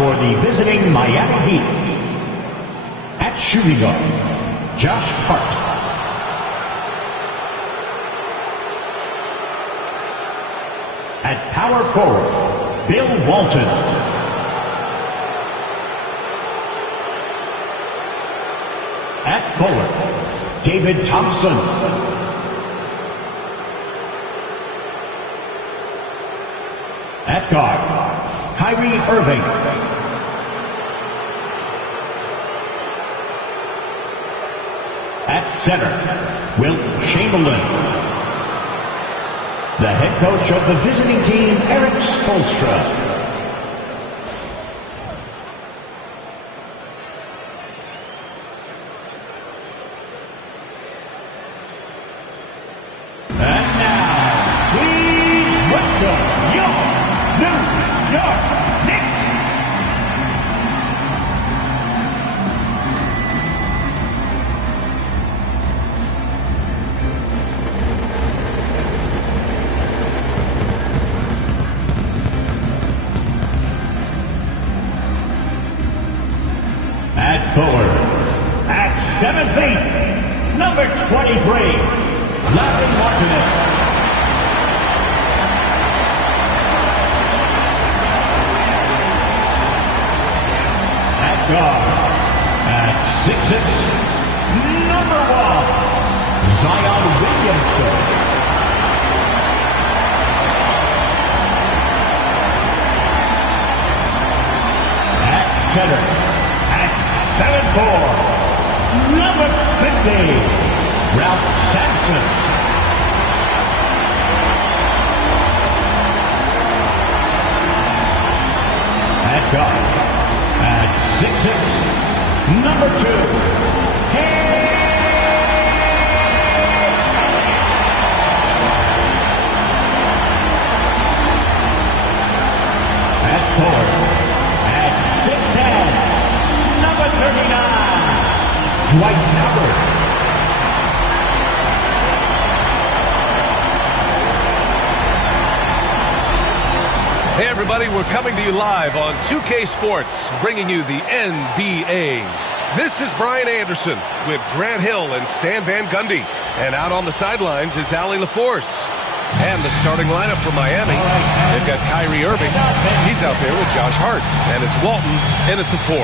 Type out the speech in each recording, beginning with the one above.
for the visiting Miami Heat. At shooting guard, Josh Hart. At power forward, Bill Walton. At forward, David Thompson. At guard, Kyrie Irving. At center, Wilt Chamberlain. The head coach of the visiting team, Eric Spoelstra. And now, please welcome your New York Knicks. At forward, at 7 feet, number 23, Larry Markkinen. At guard, at 6'6", number 1, Zion Williamson. At center, at 7'4", number 50, Ralph Sampson. At guard, at 6'6", number 2, at forward, at 6'10", number 39, Dwight Howard. Hey everybody, we're coming to you live on 2K Sports, bringing you the NBA. This is Brian Anderson with Grant Hill and Stan Van Gundy. And out on the sidelines is Allie LaForce. And the starting lineup for Miami, they've got Kyrie Irving. He's out there with Josh Hart. And it's Walton in at the 4.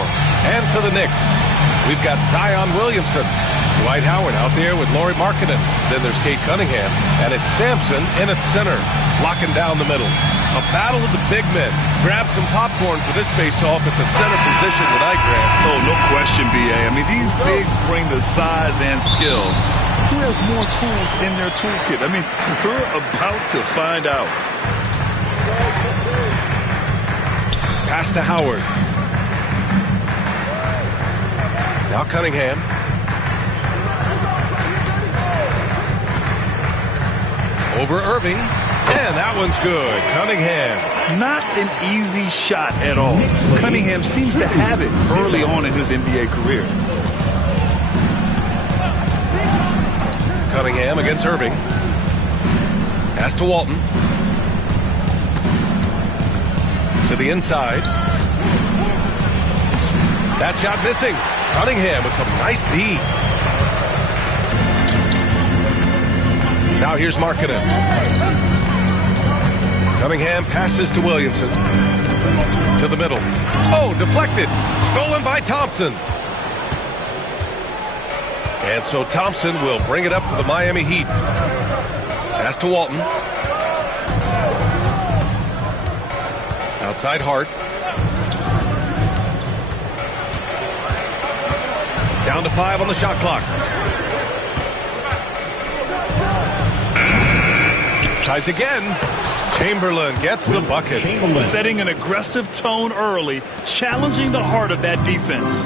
And for the Knicks, we've got Zion Williamson. Dwight Howard out there with Lauri Markkinen. Then there's Cade Cunningham. And it's Sampson in at center, locking down the middle. A battle of the big men. Grab some popcorn for this face-off at the center position tonight, Grant. Oh, no question, B.A. I mean, these bigs bring the size and skill. Who has more tools in their toolkit? I mean, we're about to find out. Pass to Howard. Now Cunningham. Over Irving. And that one's good. Cunningham. Not an easy shot at all. Cunningham seems to have it early on in his NBA career. Cunningham against Irving. Pass to Walton. To the inside. That shot missing. Cunningham with some nice D. Now here's Markkinen. Cunningham passes to Williamson. To the middle. Oh, deflected. Stolen by Thompson. And so Thompson will bring it up for the Miami Heat. Pass to Walton. Outside Hart. Down to 5 on the shot clock. Tries again. Chamberlain gets the bucket. Setting an aggressive tone early, challenging the heart of that defense.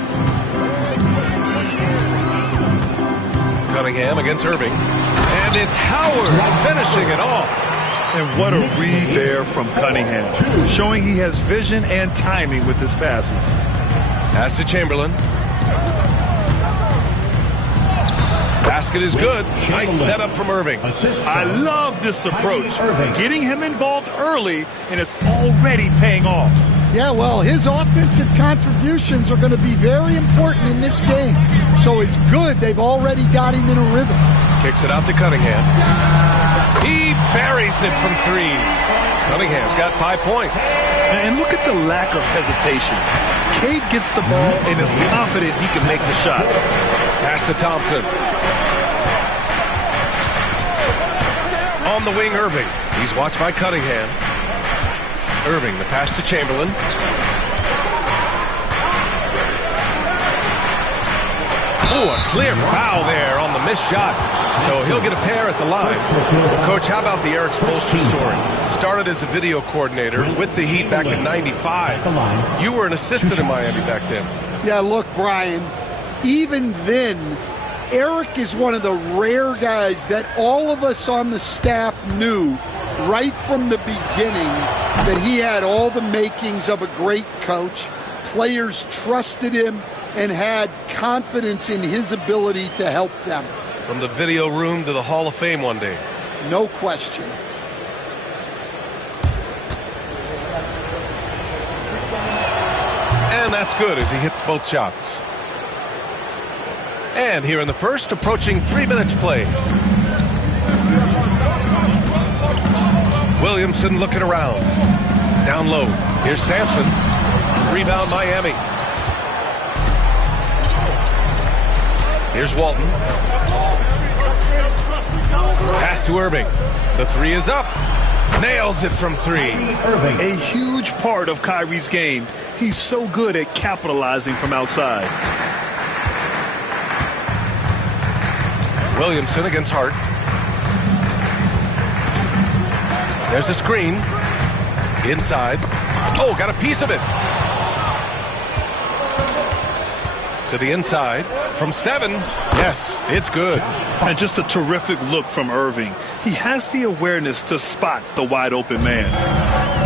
Cunningham against Irving. And it's Howard finishing it off. And what a read there from Cunningham, showing he has vision and timing with his passes. Pass to Chamberlain. Basket is good. Nice setup from Irving. I love this approach. Getting him involved early, and it's already paying off. Yeah, well, his offensive contributions are going to be very important in this game. So it's good they've already got him in a rhythm. Kicks it out to Cunningham. He buries it from 3. Cunningham's got 5 points. And look at the lack of hesitation. Cade gets the ball and is confident he can make the shot. Pass to Thompson. On the wing, Irving. He's watched by Cunningham. Irving, the pass to Chamberlain. Oh, a clear foul there on the missed shot. So he'll get a pair at the line. Coach, how about the Eric Spoelstra story? Started as a video coordinator with the Heat back in '95. You were an assistant in Miami back then. Yeah, look, Brian, even then, Eric is one of the rare guys that all of us on the staff knew right from the beginning that he had all the makings of a great coach. Players trusted him and had confidence in his ability to help them. From the video room to the Hall of Fame one day. No question. And that's good as he hits both shots. And here in the first, approaching 3 minutes play. Williamson looking around. Down low. Here's Sampson. Rebound Miami. Here's Walton. Pass to Irving. The 3 is up. Nails it from 3. Irving. A huge part of Kyrie's game. He's so good at capitalizing from outside. Williamson against Hart. There's a screen. Inside. Oh, got a piece of it. To the inside. From 7. Yes, it's good. And just a terrific look from Irving. He has the awareness to spot the wide open man.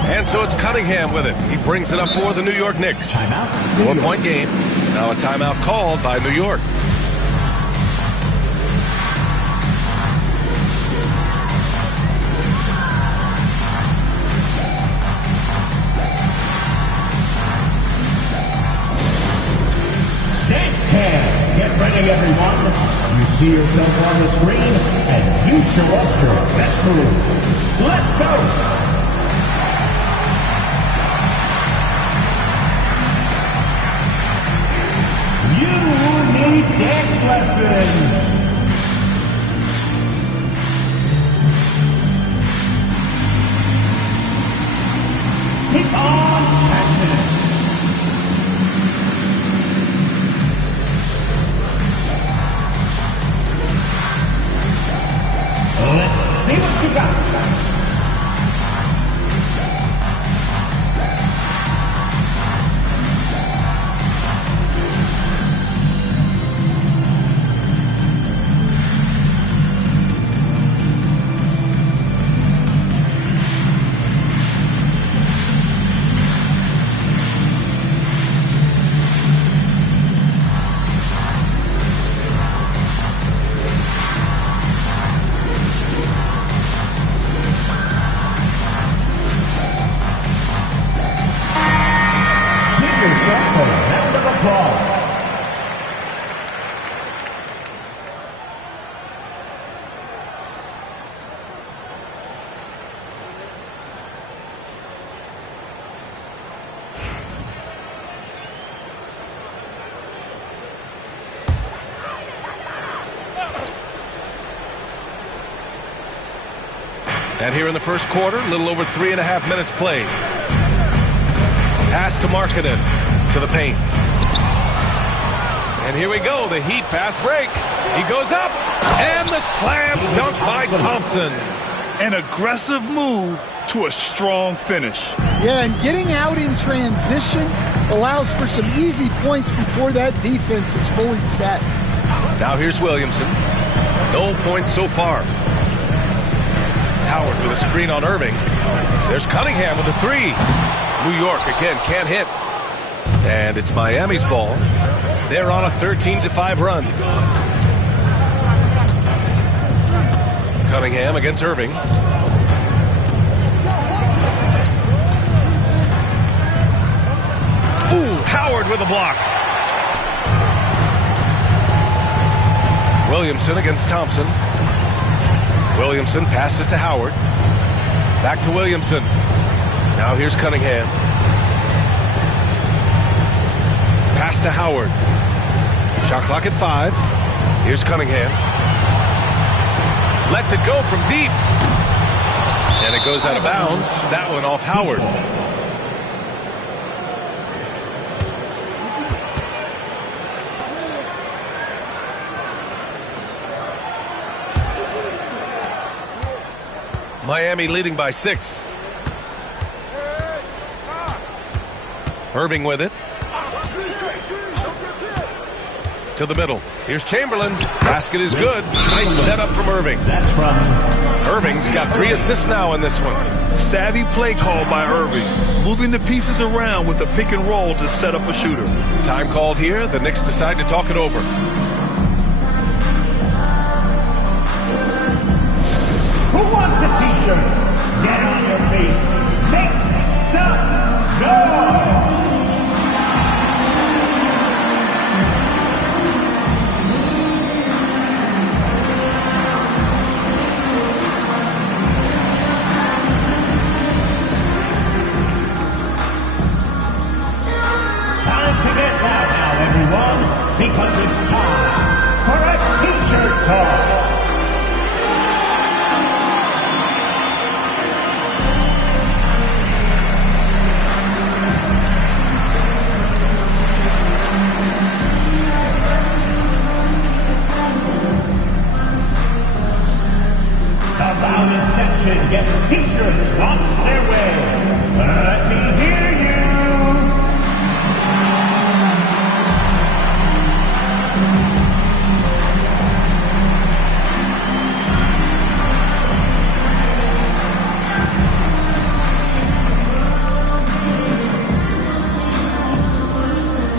And so it's Cunningham with it. He brings it up for the New York Knicks. 4-point game. Now a timeout called by New York. Get ready, everyone. You see yourself on the screen, and you show us your best move. Let's go! You need dance lessons. Keep on passing. Let's see what you got. And here in the first quarter, a little over 3.5 minutes played. Pass to Markkanen, to the paint. And here we go, the Heat fast break. He goes up, and the slam dunk by Thompson. An aggressive move to a strong finish. Yeah, and getting out in transition allows for some easy points before that defense is fully set. Now here's Williamson. No points so far. Howard with a screen on Irving. There's Cunningham with a 3. New York again can't hit. And it's Miami's ball. They're on a 13-5 run. Cunningham against Irving. with a block. Williamson against Thompson. Williamson passes to Howard. Back to Williamson. Now here's Cunningham. Pass to Howard. Shot clock at 5. Here's Cunningham. Lets it go from deep. And it goes out of bounds. That one off Howard. Miami leading by 6. Irving with it. To the middle. Here's Chamberlain. Basket is good. Nice setup from Irving. That's from Irving's got 3 assists now in this one. Savvy play call by Irving. Moving the pieces around with the pick and roll to set up a shooter. Time called here. The Knicks decide to talk it over. Who wants a t-shirt? Get on your feet. Make some noise. Time to get loud now, everyone, because it's time for a t-shirt talk. The loudest section gets t-shirts launched their way. Let me hear you.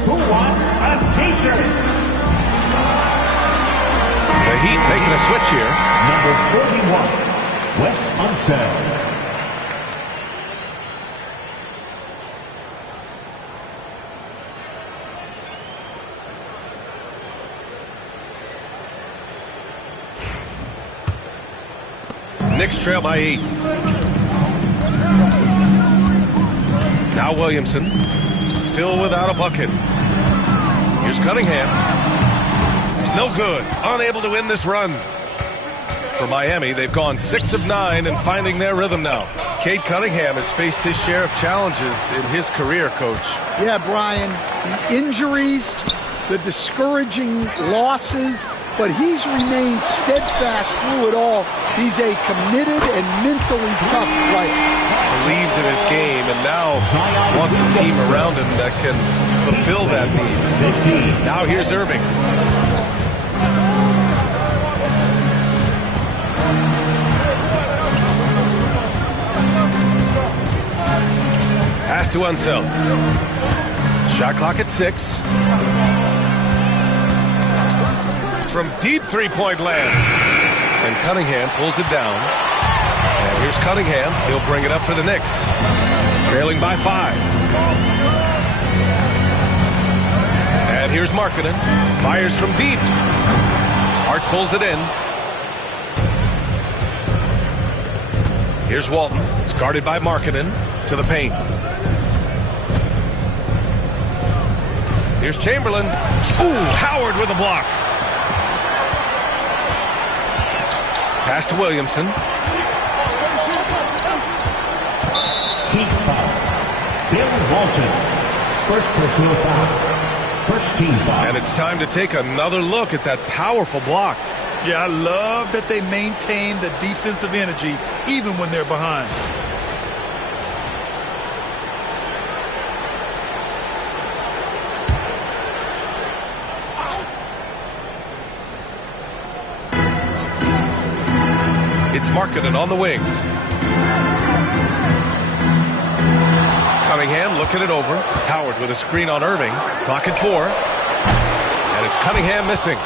Who wants a t-shirt? The Heat making a switch here. Number 41, Wes Unseld. Knicks trail by 8. Now Williamson. Still without a bucket. Here's Cunningham. No good. Unable to win this run. For Miami, they've gone 6 of 9 and finding their rhythm now. Cade Cunningham has faced his share of challenges in his career, Coach. Yeah, Brian, the injuries, the discouraging losses, but he's remained steadfast through it all. He's a committed and mentally tough player. Believes in his game and now wants a team around him that can fulfill that need. Now here's Irving. Pass to Unseld. Shot clock at 6. From deep three-point land. And Cunningham pulls it down. And here's Cunningham. He'll bring it up for the Knicks. Trailing by 5. And here's Markkanen. Fires from deep. Hart pulls it in. Here's Walton. It's guarded by Markkanen. To the paint. Here's Chamberlain. Ooh, Howard with a block. Pass to Williamson. Heat foul. Bill Walton. First personal foul. First team foul. And it's time to take another look at that powerful block. Yeah, I love that they maintain the defensive energy even when they're behind. It's Markkanen on the wing. Cunningham looking it over. Howard with a screen on Irving. Clock at 4. And it's Cunningham missing.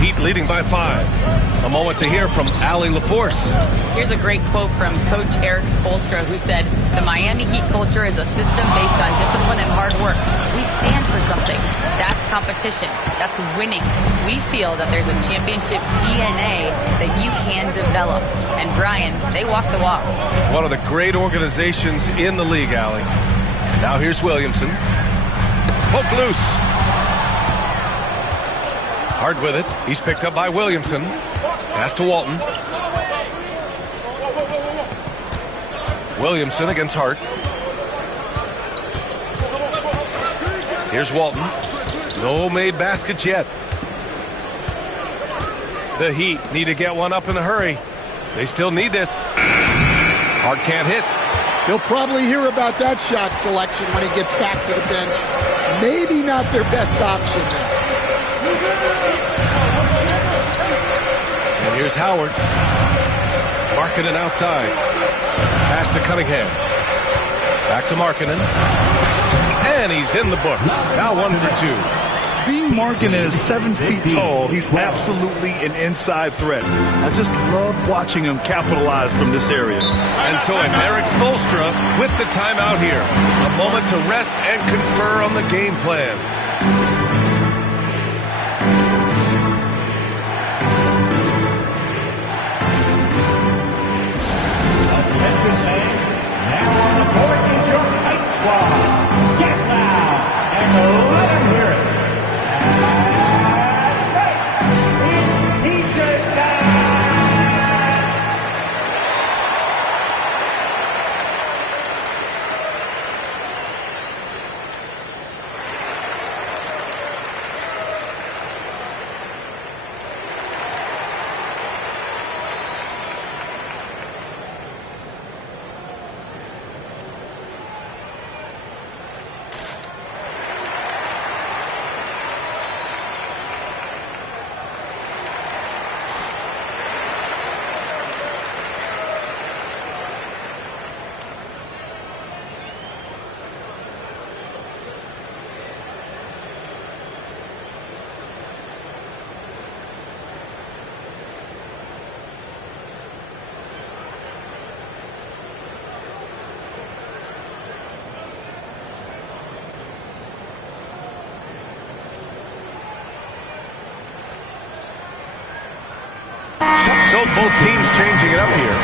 Heat leading by 5. A moment to hear from Allie LaForce. Here's a great quote from Coach Eric Spoelstra, who said, "The Miami Heat culture is a system based on discipline and hard work. We stand for something. That's competition. That's winning. We feel that there's a championship DNA that you can develop." And Brian, they walk the walk. One of the great organizations in the league, Allie. Now here's Williamson. Poke loose. Hard with it. He's picked up by Williamson. Pass to Walton. Williamson against Hart. Here's Walton. No made baskets yet. The Heat need to get one up in a hurry. They still need this. Hart can't hit. He'll probably hear about that shot selection when he gets back to the bench. Maybe not their best option now. And here's Howard. Markkanen outside. Pass to Cunningham. Back to Markkanen. And he's in the books. Now 1 for 2. Being Markkanen is 7 feet tall, he's absolutely an inside threat. I just love watching him capitalize from this area. And so it's Eric Spoelstra with the timeout here. A moment to rest and confer on the game plan. Attention fans, now on the court is your Kite Squad. Get loud and let them hear it. That's right, it's T-shirt time. So both teams changing it up here.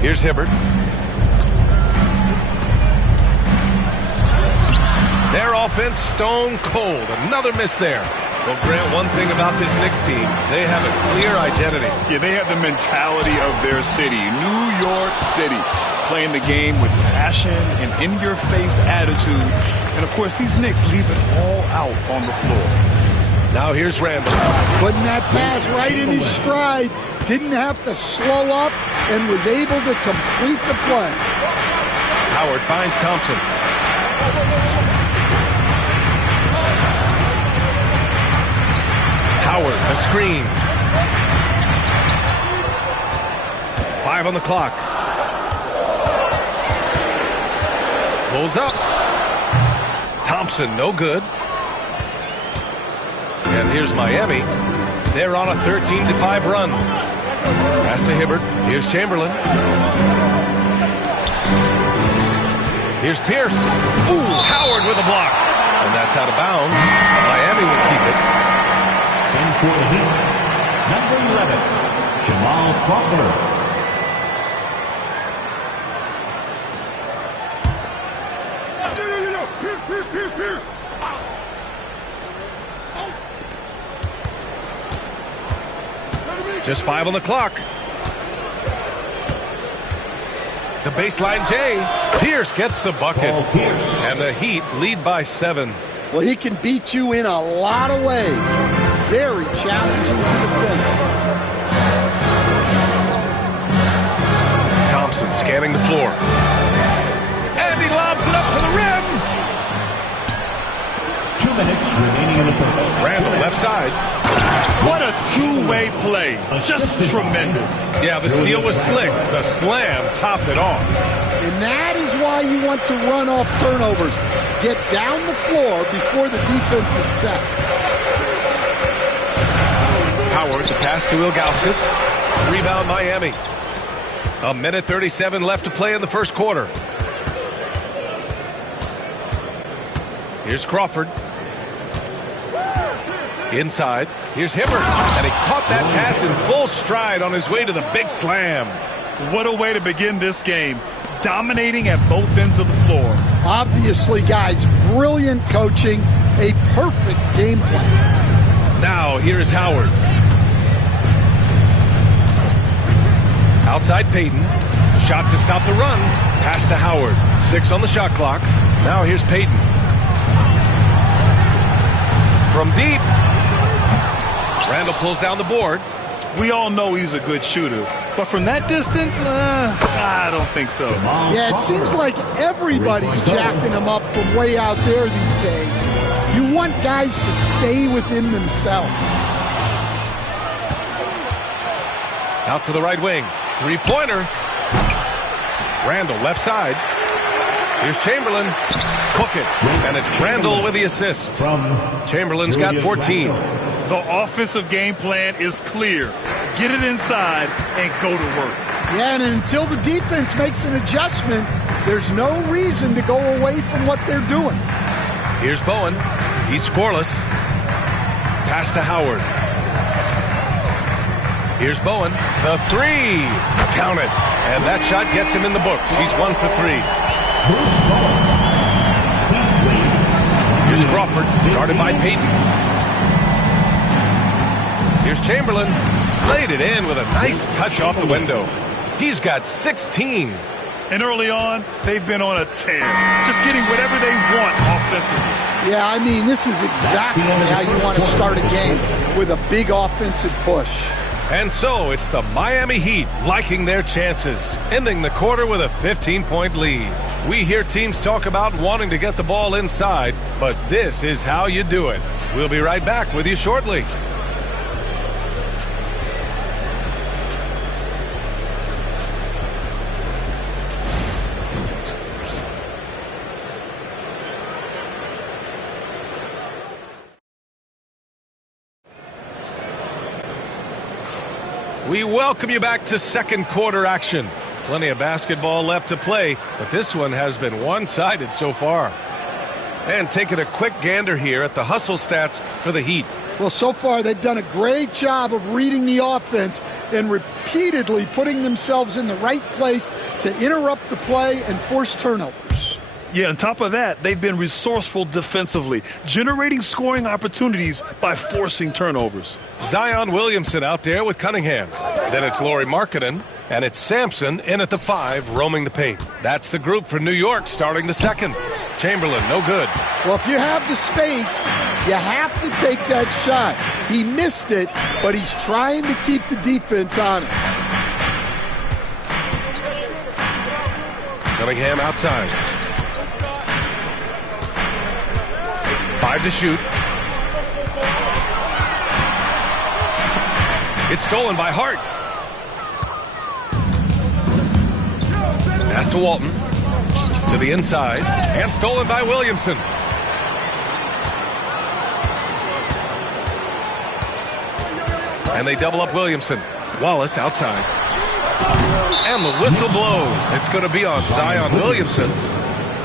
Here's Hibbert. Their offense stone cold. Another miss there. Well, Grant, one thing about this Knicks team, they have a clear identity. Yeah, they have the mentality of their city, New York City, playing the game with passion and in-your-face attitude. And, of course, these Knicks leave it all out on the floor. Now here's Randall. Putting that pass right in his stride. Didn't have to slow up and was able to complete the play. Howard finds Thompson. Howard, a screen. 5 on the clock. Pulls up. Thompson, no good. And here's Miami. They're on a 13-5 run. Pass to Hibbert. Here's Chamberlain. Here's Pierce. Ooh, Howard with a block. And that's out of bounds. Miami will keep it. And for the Heat, number 11, Jamal Crawford. Pierce. Just 5 on the clock. The baseline J. Pierce gets the bucket. And the Heat lead by 7. Well, he can beat you in a lot of ways. Very challenging to defend. scanning the floor. And he lobs it up to the rim. 2 minutes remaining in the first. Randall, left side. What a two-way play. Just tremendous. Yeah, the steal was slick. The slam topped it off. And that is why you want to run off turnovers. Get down the floor before the defense is set. Howard, the pass to Ilgauskas. Rebound, Miami. 1:37 left to play in the first quarter. Here's Crawford. Inside. Here's Hibbert. And he caught that pass in full stride on his way to the big slam. What a way to begin this game. Dominating at both ends of the floor. Obviously, guys, brilliant coaching. A perfect game plan. Now, here is Howard. Outside Payton. Shot to stop the run. Pass to Howard. 6 on the shot clock. Now here's Payton. From deep. Randall pulls down the board. We all know he's a good shooter. But from that distance, I don't think so. Yeah, it seems like everybody's jacking him up from way out there these days. You want guys to stay within themselves. Out to the right wing. Three-pointer. Randall, left side. Here's Chamberlain. Cook it. And it's Randall with the assist. Chamberlain's got 14. The offensive game plan is clear. Get it inside and go to work. Yeah, and until the defense makes an adjustment, there's no reason to go away from what they're doing. Here's Bowen. He's scoreless. Pass to Howard. Here's Bowen. The three. Count it. And that shot gets him in the books. He's 1 for 3. Here's Crawford. Guarded by Payton. Here's Chamberlain. Laid it in with a nice touch off the window. He's got 16. And early on, they've been on a tear. Just getting whatever they want offensively. Yeah, I mean, this is exactly how you want to start a game, with a big offensive push. And so it's the Miami Heat liking their chances, ending the quarter with a 15-point lead. We hear teams talk about wanting to get the ball inside, but this is how you do it. We'll be right back with you shortly. We welcome you back to second quarter action. Plenty of basketball left to play, but this one has been one-sided so far. And taking a quick gander here at the hustle stats for the Heat. Well, so far they've done a great job of reading the offense and repeatedly putting themselves in the right place to interrupt the play and force turnovers. Yeah, on top of that, they've been resourceful defensively, generating scoring opportunities by forcing turnovers. Zion Williamson out there with Cunningham. Then it's Lauri Markkanen, and it's Sampson in at the 5, roaming the paint. That's the group for New York starting the second. Chamberlain, no good. Well, if you have the space, you have to take that shot. He missed it, but he's trying to keep the defense honest. Cunningham outside. 5 to shoot. It's stolen by Hart. Pass to Walton. To the inside. And stolen by Williamson. And they double up Williamson. Wallace outside. And the whistle blows. It's going to be on Zion Williamson.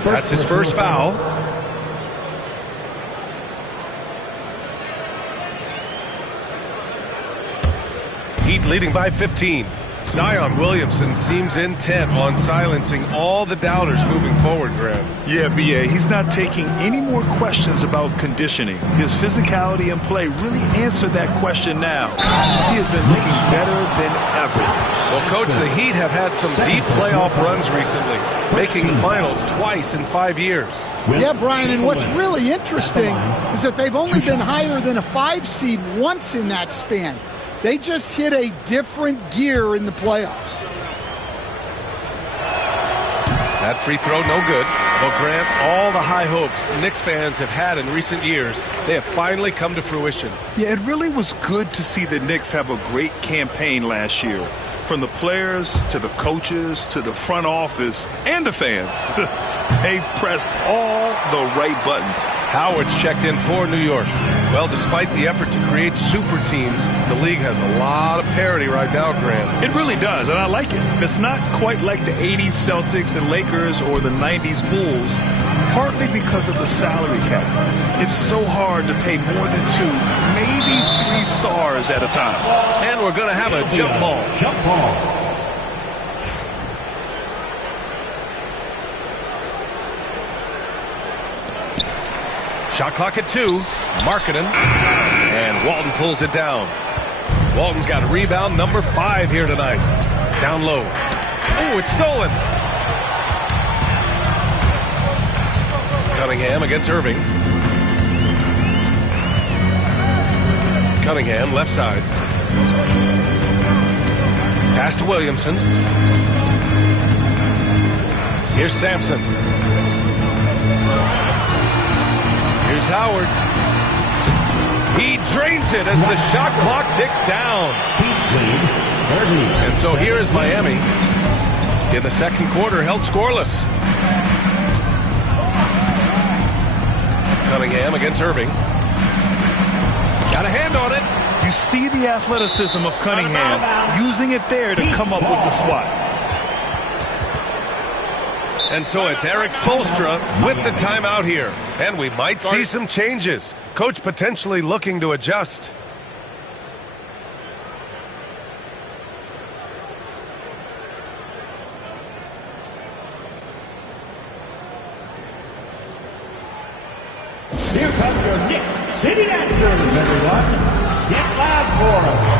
That's his first foul. Heat leading by 15. Zion Williamson seems intent on silencing all the doubters moving forward, Graham. Yeah, B.A., he's not taking any more questions about conditioning. His physicality and play really answered that question now. He has been looking better than ever. Well, Coach, the Heat have had some deep playoff runs recently, making the finals twice in 5 years. Yeah, Brian, and what's really interesting is that they've only been higher than a 5 seed once in that span. They just hit a different gear in the playoffs. That free throw, no good. Well, Grant, all the high hopes Knicks fans have had in recent years, they have finally come to fruition. Yeah, it really was good to see the Knicks have a great campaign last year. From the players to the coaches to the front office and the fans. They've pressed all the right buttons. Howard's checked in for New York. Well, despite the effort to create super teams, the league has a lot of parity right now, Grant. It really does, and I like it. It's not quite like the 80s Celtics and Lakers or the 90s Bulls, partly because of the salary cap. It's so hard to pay more than 2, maybe 3 stars at a time. And we're going to have a jump ball. Jump ball. Shot clock at 2. Markkanen. And Walton pulls it down. Walton's got a rebound number 5 here tonight. Down low. Oh, it's stolen. Cunningham against Irving. Cunningham, left side. Pass to Williamson. Here's Sampson. Here's Howard. He drains it as the shot clock ticks down. And so here is Miami in the second quarter, held scoreless. Cunningham against Irving. Got a hand on it. You see the athleticism of Cunningham using it there to come up with the swat. And so it's Eric Spoelstra with the timeout here. And we might see some changes. Coach potentially looking to adjust. Here comes your Knicks City Dancers, everyone. Get loud for them.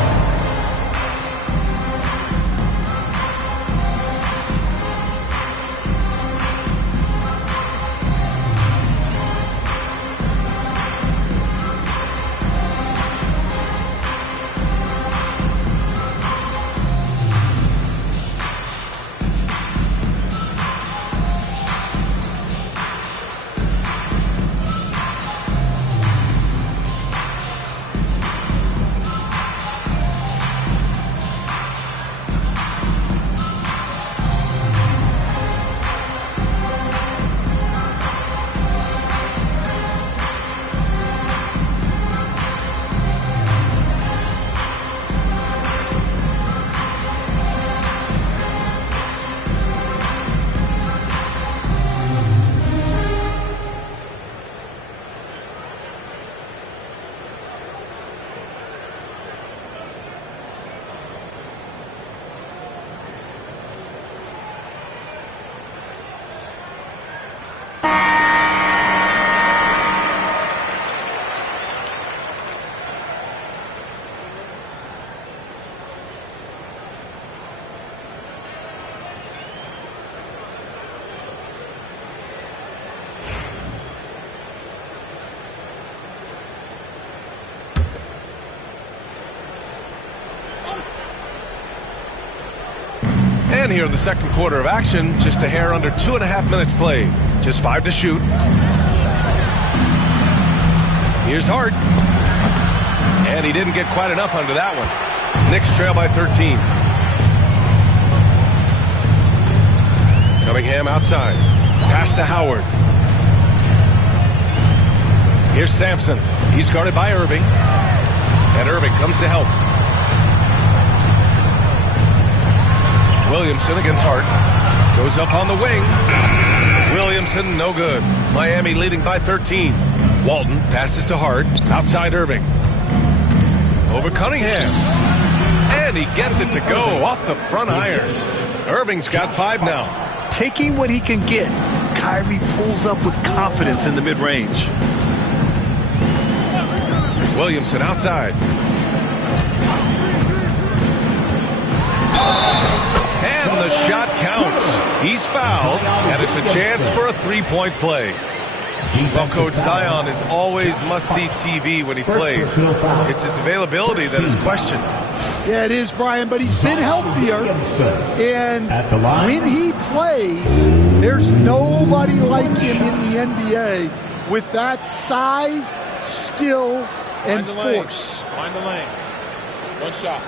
And here in the second quarter of action, just a hair under 2.5 minutes played. Just 5 to shoot. Here's Hart. And he didn't get quite enough under that one. Knicks trail by 13. Cunningham outside. Pass to Howard. Here's Sampson. He's guarded by Irving. And Irving comes to help. Williamson against Hart. Goes up on the wing. Williamson, no good. Miami leading by 13. Walton passes to Hart. Outside Irving. Over Cunningham. And he gets it to go off the front iron. Irving's got 5 now. Taking what he can get, Kyrie pulls up with confidence in the mid-range. Williamson outside. And the shot counts. He's fouled, and it's a chance for a three-point play. Well, Coach, Zion is always must-see TV when he plays. It's his availability that is questioned. Yeah, it is, Brian, but he's been healthier. And At the line. when he plays, there's nobody like him in the NBA with that size, skill, and force. Find the lane. One shot.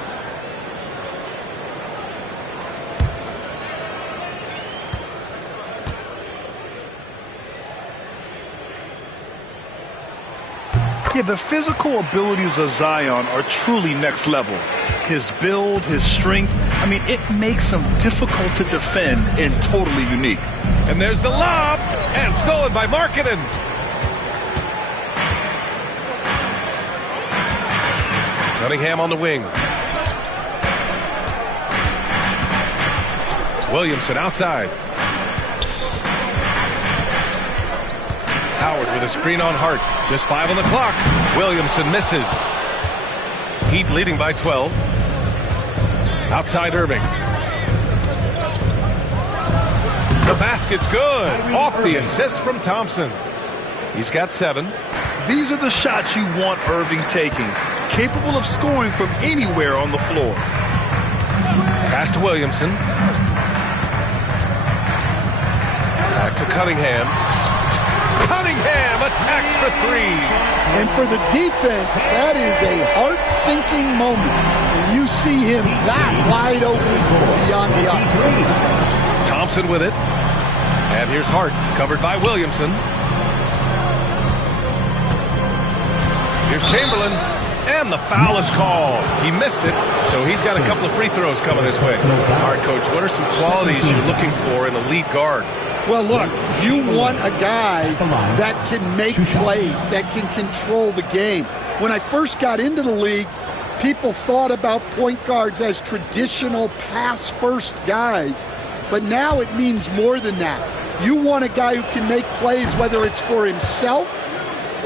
Yeah, the physical abilities of Zion are truly next level. His build, his strength, I mean, it makes him difficult to defend and totally unique. And there's the lob, and stolen by Markkanen. Cunningham on the wing. Williamson outside. Howard with a screen on Hart. Just 5 on the clock. Williamson misses. Heat leading by 12. Outside Irving. The basket's good. Off the assist from Thompson. He's got 7. These are the shots you want Irving taking. Capable of scoring from anywhere on the floor. Pass to Williamson. Back to Cunningham. Cunningham attacks for 3. And for the defense, that is a heart-sinking moment when you see him that wide open beyond the arc. Thompson with it. And here's Hart, covered by Williamson. Here's Chamberlain. And the foul is called. He missed it, so he's got a couple of free throws coming his way. All right, Coach, what are some qualities you're looking for in the lead guard? Well, look, you want a guy that can make plays, that can control the game. When I first got into the league, people thought about point guards as traditional pass-first guys. But now it means more than that. You want a guy who can make plays, whether it's for himself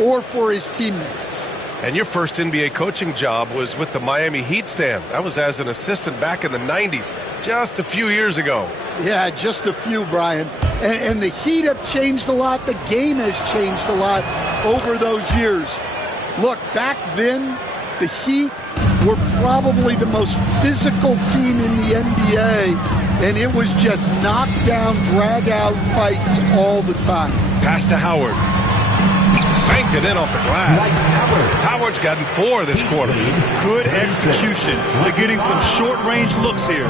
or for his teammates. And your first NBA coaching job was with the Miami Heat, Stan. That was as an assistant back in the 90s, just a few years ago. Yeah, just a few, Brian. And the Heat have changed a lot. The game has changed a lot over those years. Look, back then, the Heat were probably the most physical team in the NBA, and it was just knockdown, drag-out fights all the time. Pass to Howard. Banked it in off the glass. Howard's gotten 4 this quarter. Good execution. They're getting some short-range looks here.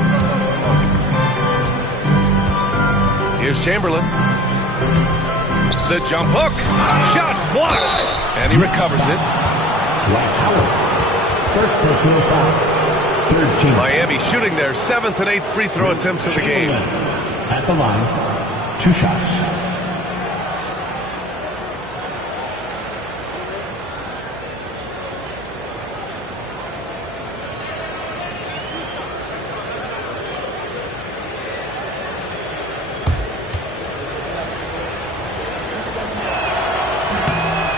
Here's Chamberlain. The jump hook. Shots blocked. And he recovers it. Dwight Howard. First personal foul. 13. Miami shooting their 7th and 8th free throw attempts of the game. At the line. 2 shots.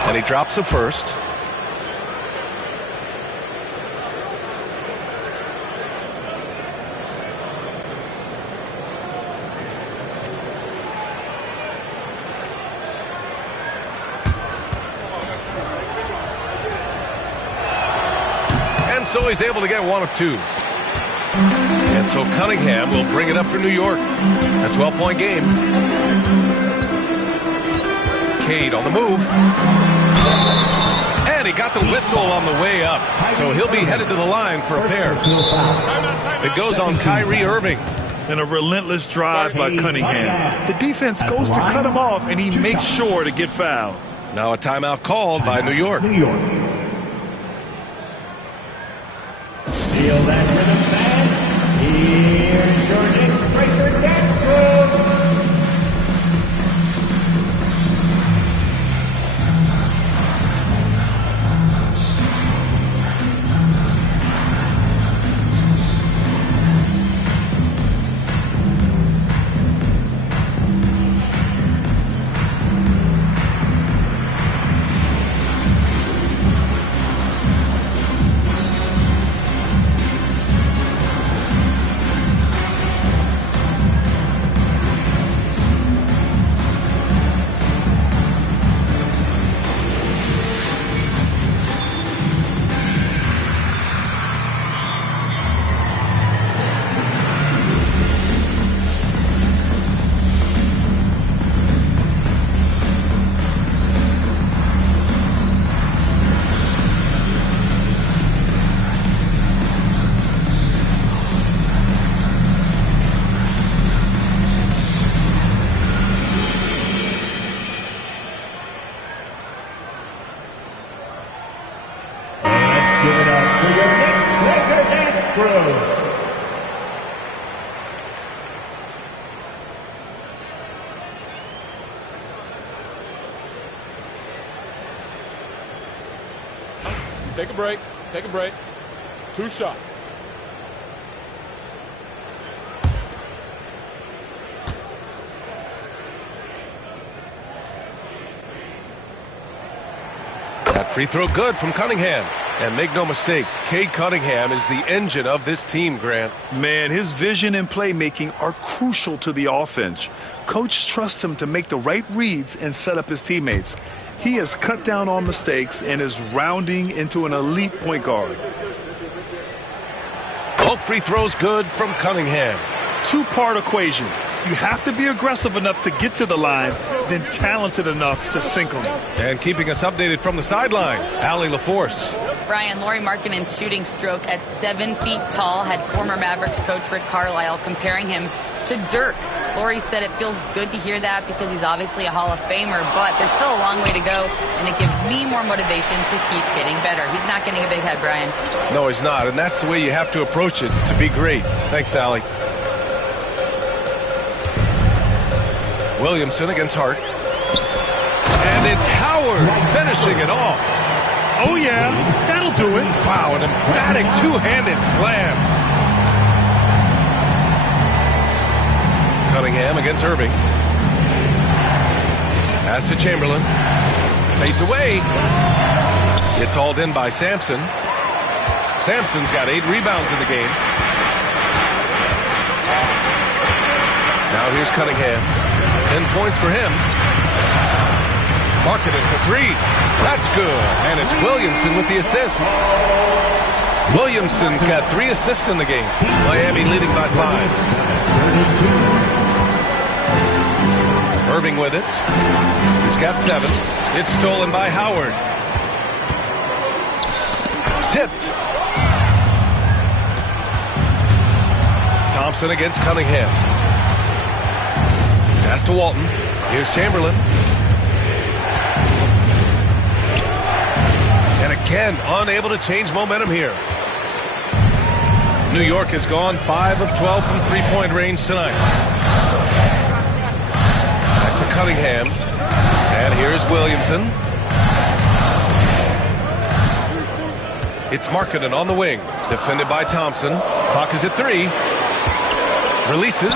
And he drops the first. And so he's able to get 1 of 2. And so Cunningham will bring it up for New York. A 12-point game. Cade on the move. And he got the whistle on the way up. So he'll be headed to the line for a pair. It goes on Kyrie Irving. And a relentless drive by Cunningham. The defense goes to cut him off, and he makes sure to get fouled. Now a timeout called by New York. Feel that rhythm, fans. Here's your next breaker dance move. your next pleasure dance crew. Take a break. Take a break. 2 shots. That free throw good from Cunningham. And make no mistake, Cade Cunningham is the engine of this team, Grant. Man, his vision and playmaking are crucial to the offense. Coach trusts him to make the right reads and set up his teammates. He has cut down on mistakes and is rounding into an elite point guard. Both free throws good from Cunningham. Two-part equation. You have to be aggressive enough to get to the line, then talented enough to sink them. And keeping us updated from the sideline, Allie LaForce. Brian, Lauri Markkanen's shooting stroke at 7 feet tall had former Mavericks coach Rick Carlisle comparing him to Dirk. Lauri said it feels good to hear that because he's obviously a Hall of Famer, but there's still a long way to go, and it gives me more motivation to keep getting better. He's not getting a big head, Brian. No, he's not, and that's the way you have to approach it to be great. Thanks, Allie. Williamson against Hart. And it's Howard finishing it off. Oh, yeah, that'll do it. Wow, an emphatic two-handed slam. Cunningham against Irving. Pass to Chamberlain. Fades away. It's hauled in by Sampson. Sampson's got 8 rebounds in the game. Now here's Cunningham. 10 points for him. Markkanen for 3. That's good. And it's Williamson with the assist. Williamson's got 3 assists in the game. Miami leading by 5. Irving with it. He's got 7. It's stolen by Howard. Tipped. Thompson against Cunningham. Pass to Walton. Here's Chamberlain. And again, unable to change momentum here. New York has gone 5 of 12 from three-point range tonight. Back to Cunningham. And here's Williamson. It's Markkanen on the wing. Defended by Thompson. Clock is at 3. Releases.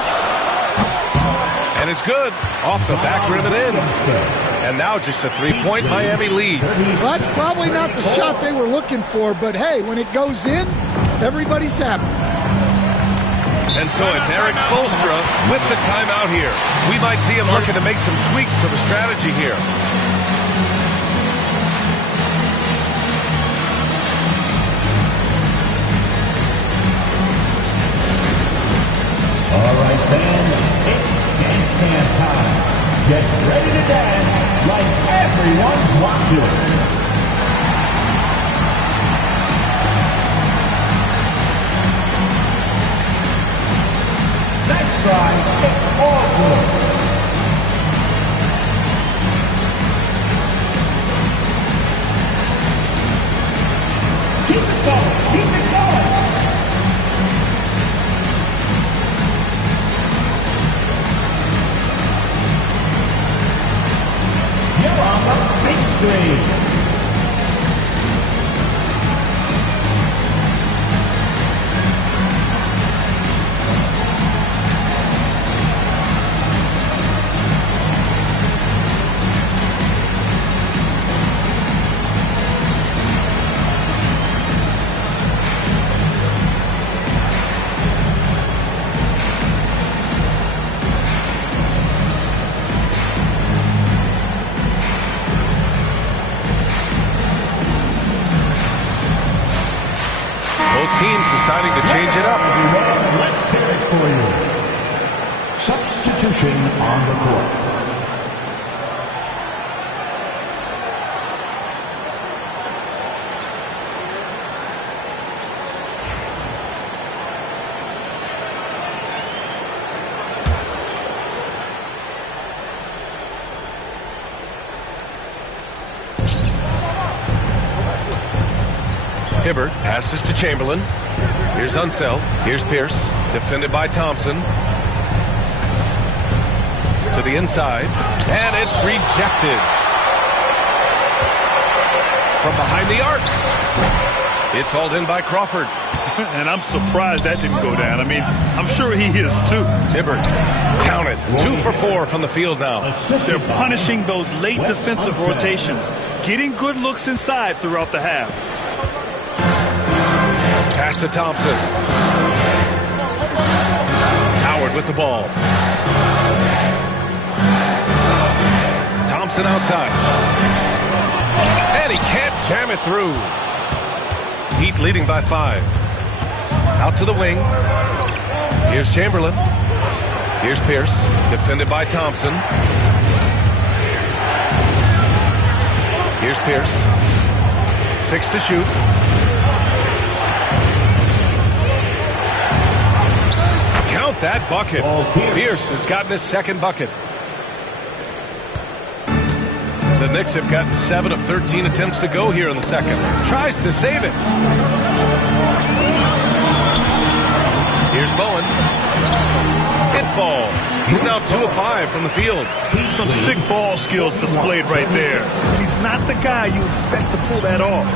And it's good. Off the back rim and in. And now just a 3-point Miami lead. Well, that's probably not the shot they were looking for, but hey, when it goes in, everybody's happy. And so it's Erik Spoelstra with the timeout here. We might see him looking to make some tweaks to the strategy here. All right, fans, it's dance camp time. Get ready to dance like everyone's watching. Next try, it's all good. Keep it going, keep it going. You're on the big screen. Teams deciding to change it up. Let's hear it for you. Substitution on the court. Hibbert passes to Chamberlain. Here's Unseld. Here's Pierce. Defended by Thompson. To the inside. And it's rejected. From behind the arc. It's hauled in by Crawford. And I'm surprised that didn't go down. I mean, I'm sure he is too. Hibbert counted. 2 for 4 from the field now. They're punishing those late defensive rotations. Getting good looks inside throughout the half. Pass to Thompson. Howard with the ball. Thompson outside. And he can't jam it through. Heat leading by 5. Out to the wing. Here's Chamberlain. Here's Pierce. Defended by Thompson. Here's Pierce. 6 to shoot. Count that bucket. Pierce has gotten his second bucket. The Knicks have gotten 7 of 13 attempts to go here in the second. Tries to save it. Here's Bowen. It falls. He's now 2 of 5 from the field. Some sick ball skills displayed right there. He's not the guy you expect to pull that off.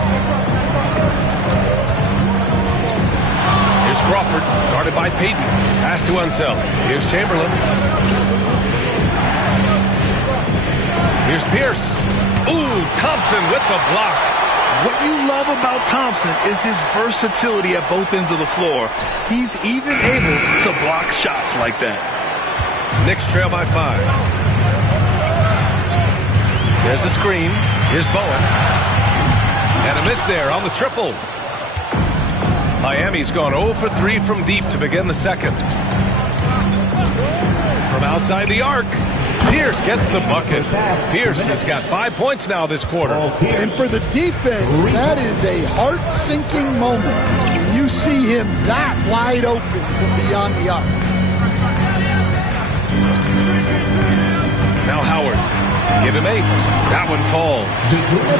Here's Crawford, guarded by Payton. Pass to Unseld. Here's Chamberlain. Here's Pierce. Ooh, Thompson with the block. What you love about Thompson is his versatility at both ends of the floor. He's even able to block shots like that. Knicks trail by 5. There's a screen. Here's Bowen. And a miss there on the triple. Miami's gone 0 for 3 from deep to begin the second. From outside the arc. Pierce gets the bucket. Pierce has got 5 points now this quarter. And for the defense, that is a heart-sinking moment when you see him that wide open from beyond the arc. Now Howard. Give him 8. That one falls.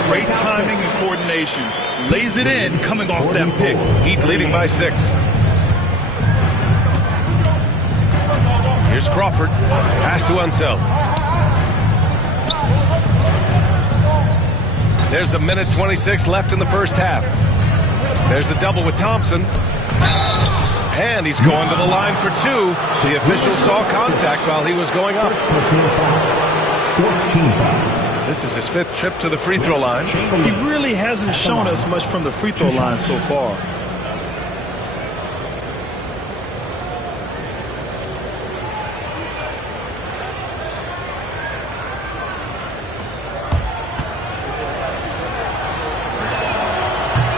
Great timing and coordination. Lays it in coming off that pick. Heat leading by 6. Here's Crawford. Pass to Unseld. There's 1:26 left in the first half. There's the double with Thompson. And he's going to the line for 2. The official saw contact while he was going up. This is his 5th trip to the free throw line. He really hasn't shown us much from the free throw line so far.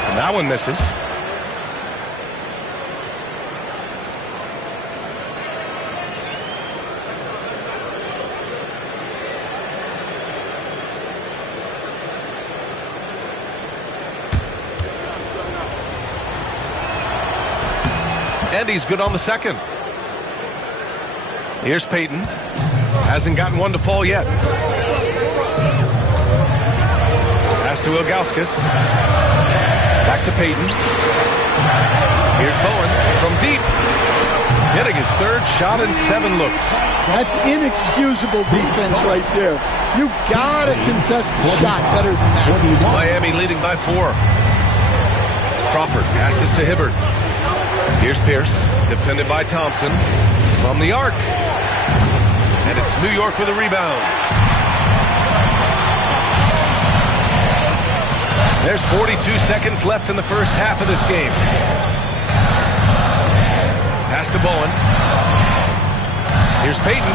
And that one misses. And he's good on the second. Here's Payton. Hasn't gotten one to fall yet. Pass to Ilgauskas. Back to Payton. Here's Bowen from deep. Getting his 3rd shot in 7 looks. That's inexcusable defense right there. You gotta contest the shot better than that. Miami leading by 4. Crawford passes to Hibbert. Here's Pierce, defended by Thompson. From the arc. And it's New York with a rebound. There's 42 seconds left in the first half of this game. Pass to Bowen. Here's Payton.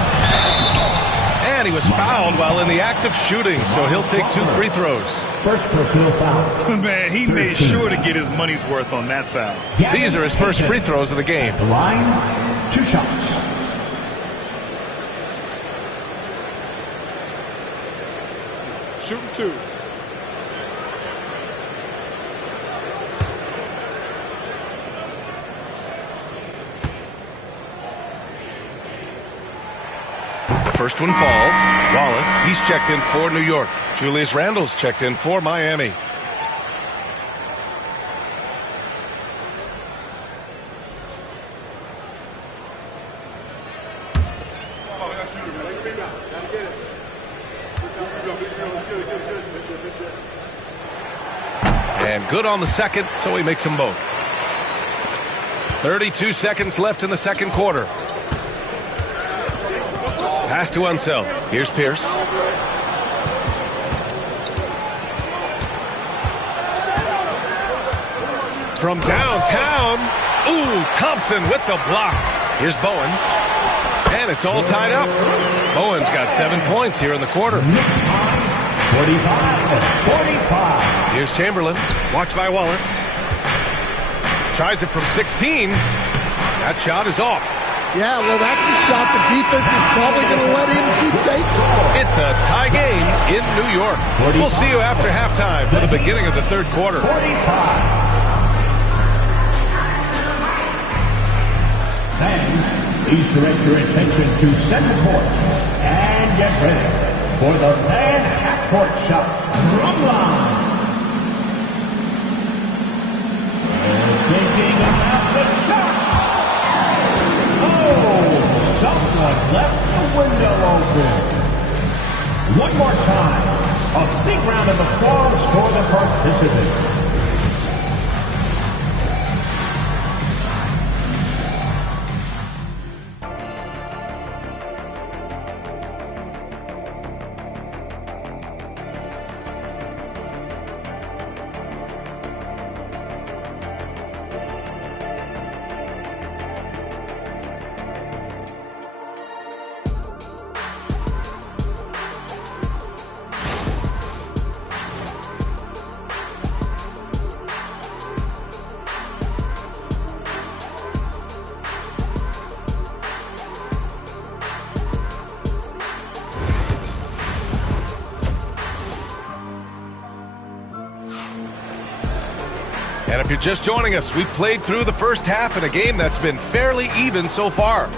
And he was fouled while in the act of shooting, so he'll take 2 free throws. First personal foul. Man, he made sure to get his money's worth on that foul. These are his first free throws of the game. The line, 2 shots. Shooting 2. First one falls. Wallace, he's checked in for New York. Julius Randle's checked in for Miami. And good on the second, so he makes them both. 32 seconds left in the second quarter. Pass to Unseld. Here's Pierce. From downtown. Ooh, Thompson with the block. Here's Bowen. And it's all tied up. Bowen's got 7 points here in the quarter. 45-45. Here's Chamberlain. Watched by Wallace. Tries it from 16. That shot is off. Yeah, well, that's a shot the defense is probably going to let him keep taking. It's a tie game in New York. We'll see you after halftime for the beginning of the third quarter. 45. Fans, please direct your attention to center court and get ready for the fan half-court shot from line. They're thinking about the shot. Oh, someone left the window open. One more time, a big round of applause for the participants. And if you're just joining us, we've played through the first half in a game that's been fairly even so far.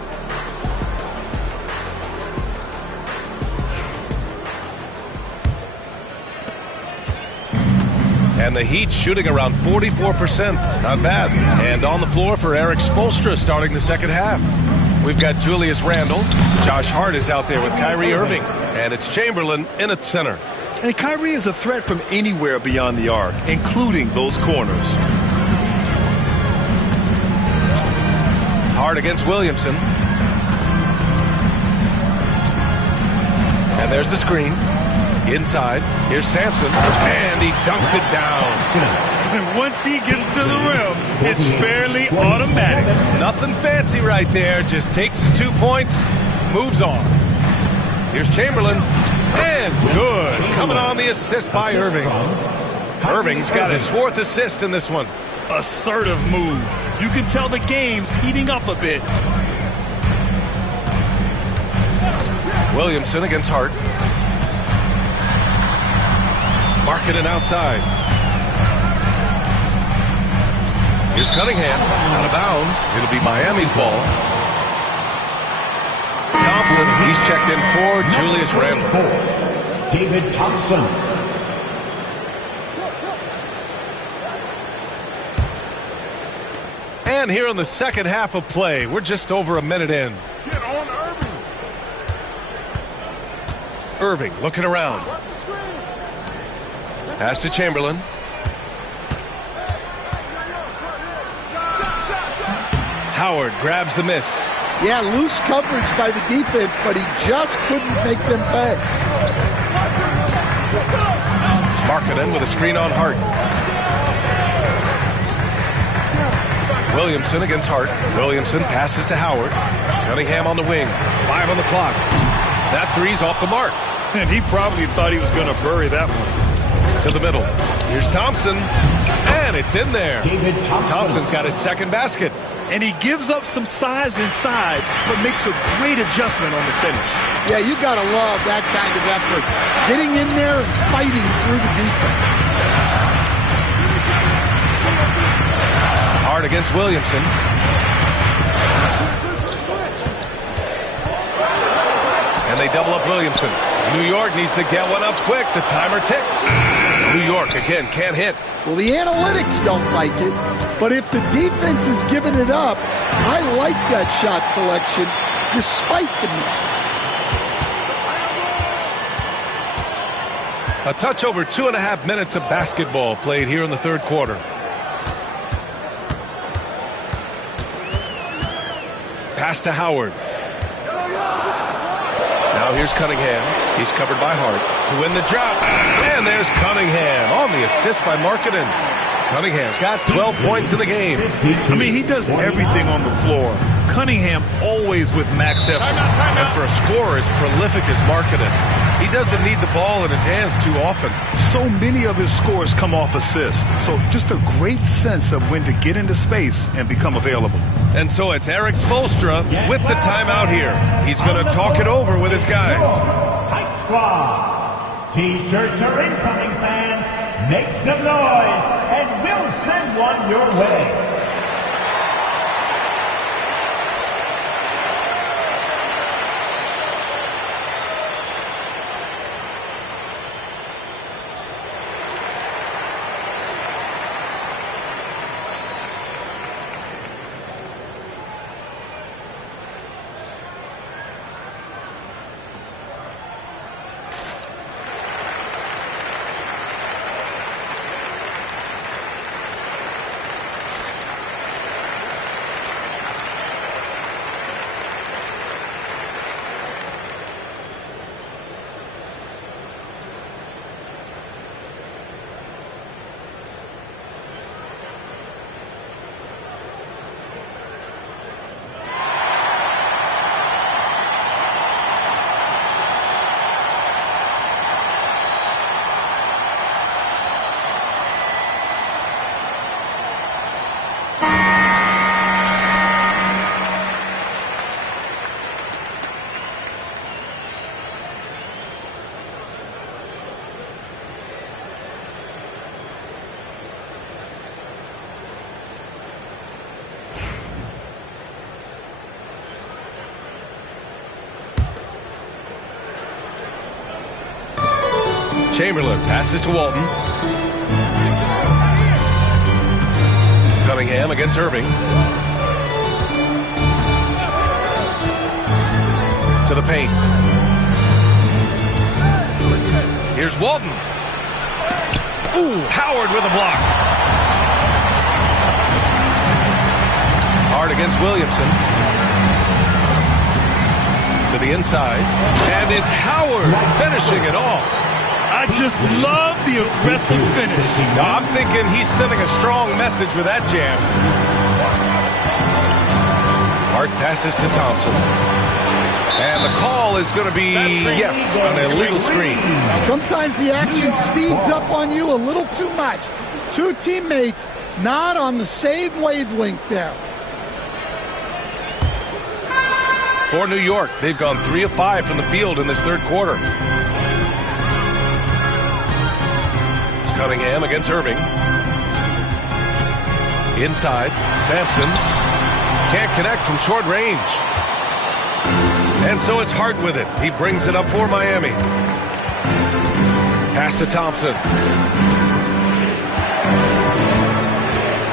And the Heat shooting around 44%. Not bad. And on the floor for Erik Spoelstra starting the second half. We've got Julius Randle. Josh Hart is out there with Kyrie Irving. And it's Chamberlain in at center. And Kyrie is a threat from anywhere beyond the arc, including those corners. Hart against Williamson. And there's the screen. Inside. Here's Sampson. And he dunks it down. And once he gets to the rim, it's fairly automatic. Nothing fancy right there. Just takes his 2 points, moves on. Here's Chamberlain. And good. Coming on the assist by Irving. Irving's got his 4th assist in this one. Assertive move. You can tell the game's heating up a bit. Williamson against Hart. Markkanen outside. Here's Cunningham. Out of bounds. It'll be Miami's ball. Thompson, he's checked in for Julius Randle. David Thompson. And here in the second half of play, we're just over a minute in. Get on Irving. Irving looking around. Pass to Chamberlain. Howard grabs the miss. Yeah, loose coverage by the defense, but he just couldn't make them pay. Markkanen with a screen on Hart. Williamson against Hart. Williamson passes to Howard. Cunningham on the wing. 5 on the clock. That three's off the mark. And he probably thought he was going to bury that one. To the middle. Here's Thompson. And it's in there. David Thompson's got his second basket. And he gives up some size inside, but makes a great adjustment on the finish. Yeah, you got to love that kind of effort. Getting in there and fighting through the defense. Hart against Williamson. And they double up Williamson. New York needs to get one up quick. The timer ticks. New York, again, can't hit. Well, the analytics don't like it, but if the defense is giving it up, I like that shot selection despite the miss. A touch over 2.5 minutes of basketball played here in the third quarter. Pass to Howard. Now here's Cunningham. He's covered by Hart to win the drop. And there's Cunningham on the assist by Markkanen. Cunningham's got 12 points in the game. I mean, he does everything on the floor. Cunningham always with max effort. And for a scorer as prolific as Markkanen, he doesn't need the ball in his hands too often. So many of his scores come off assists. So just a great sense of when to get into space and become available. And so it's Erik Spoelstra with the timeout here. He's going to talk it over with his guys. Hype Squad. T-shirts are incoming, fans. Make some noise, and we'll send one your way. Chamberlain passes to Walton. Cunningham against Irving. To the paint. Here's Walton. Ooh, Howard with a block. Hard against Williamson. To the inside. And it's Howard finishing it off. I just love the aggressive finish. I'm thinking he's sending a strong message with that jam. Hart passes to Thompson. And the call is going to be, yes, an illegal screen. Sometimes the action speeds up on you a little too much. Two teammates not on the same wavelength there. For New York, they've gone 3 of 5 from the field in this third quarter. Cunningham against Irving. Inside, Sampson can't connect from short range. And so it's Hart with it. He brings it up for Miami. Pass to Thompson.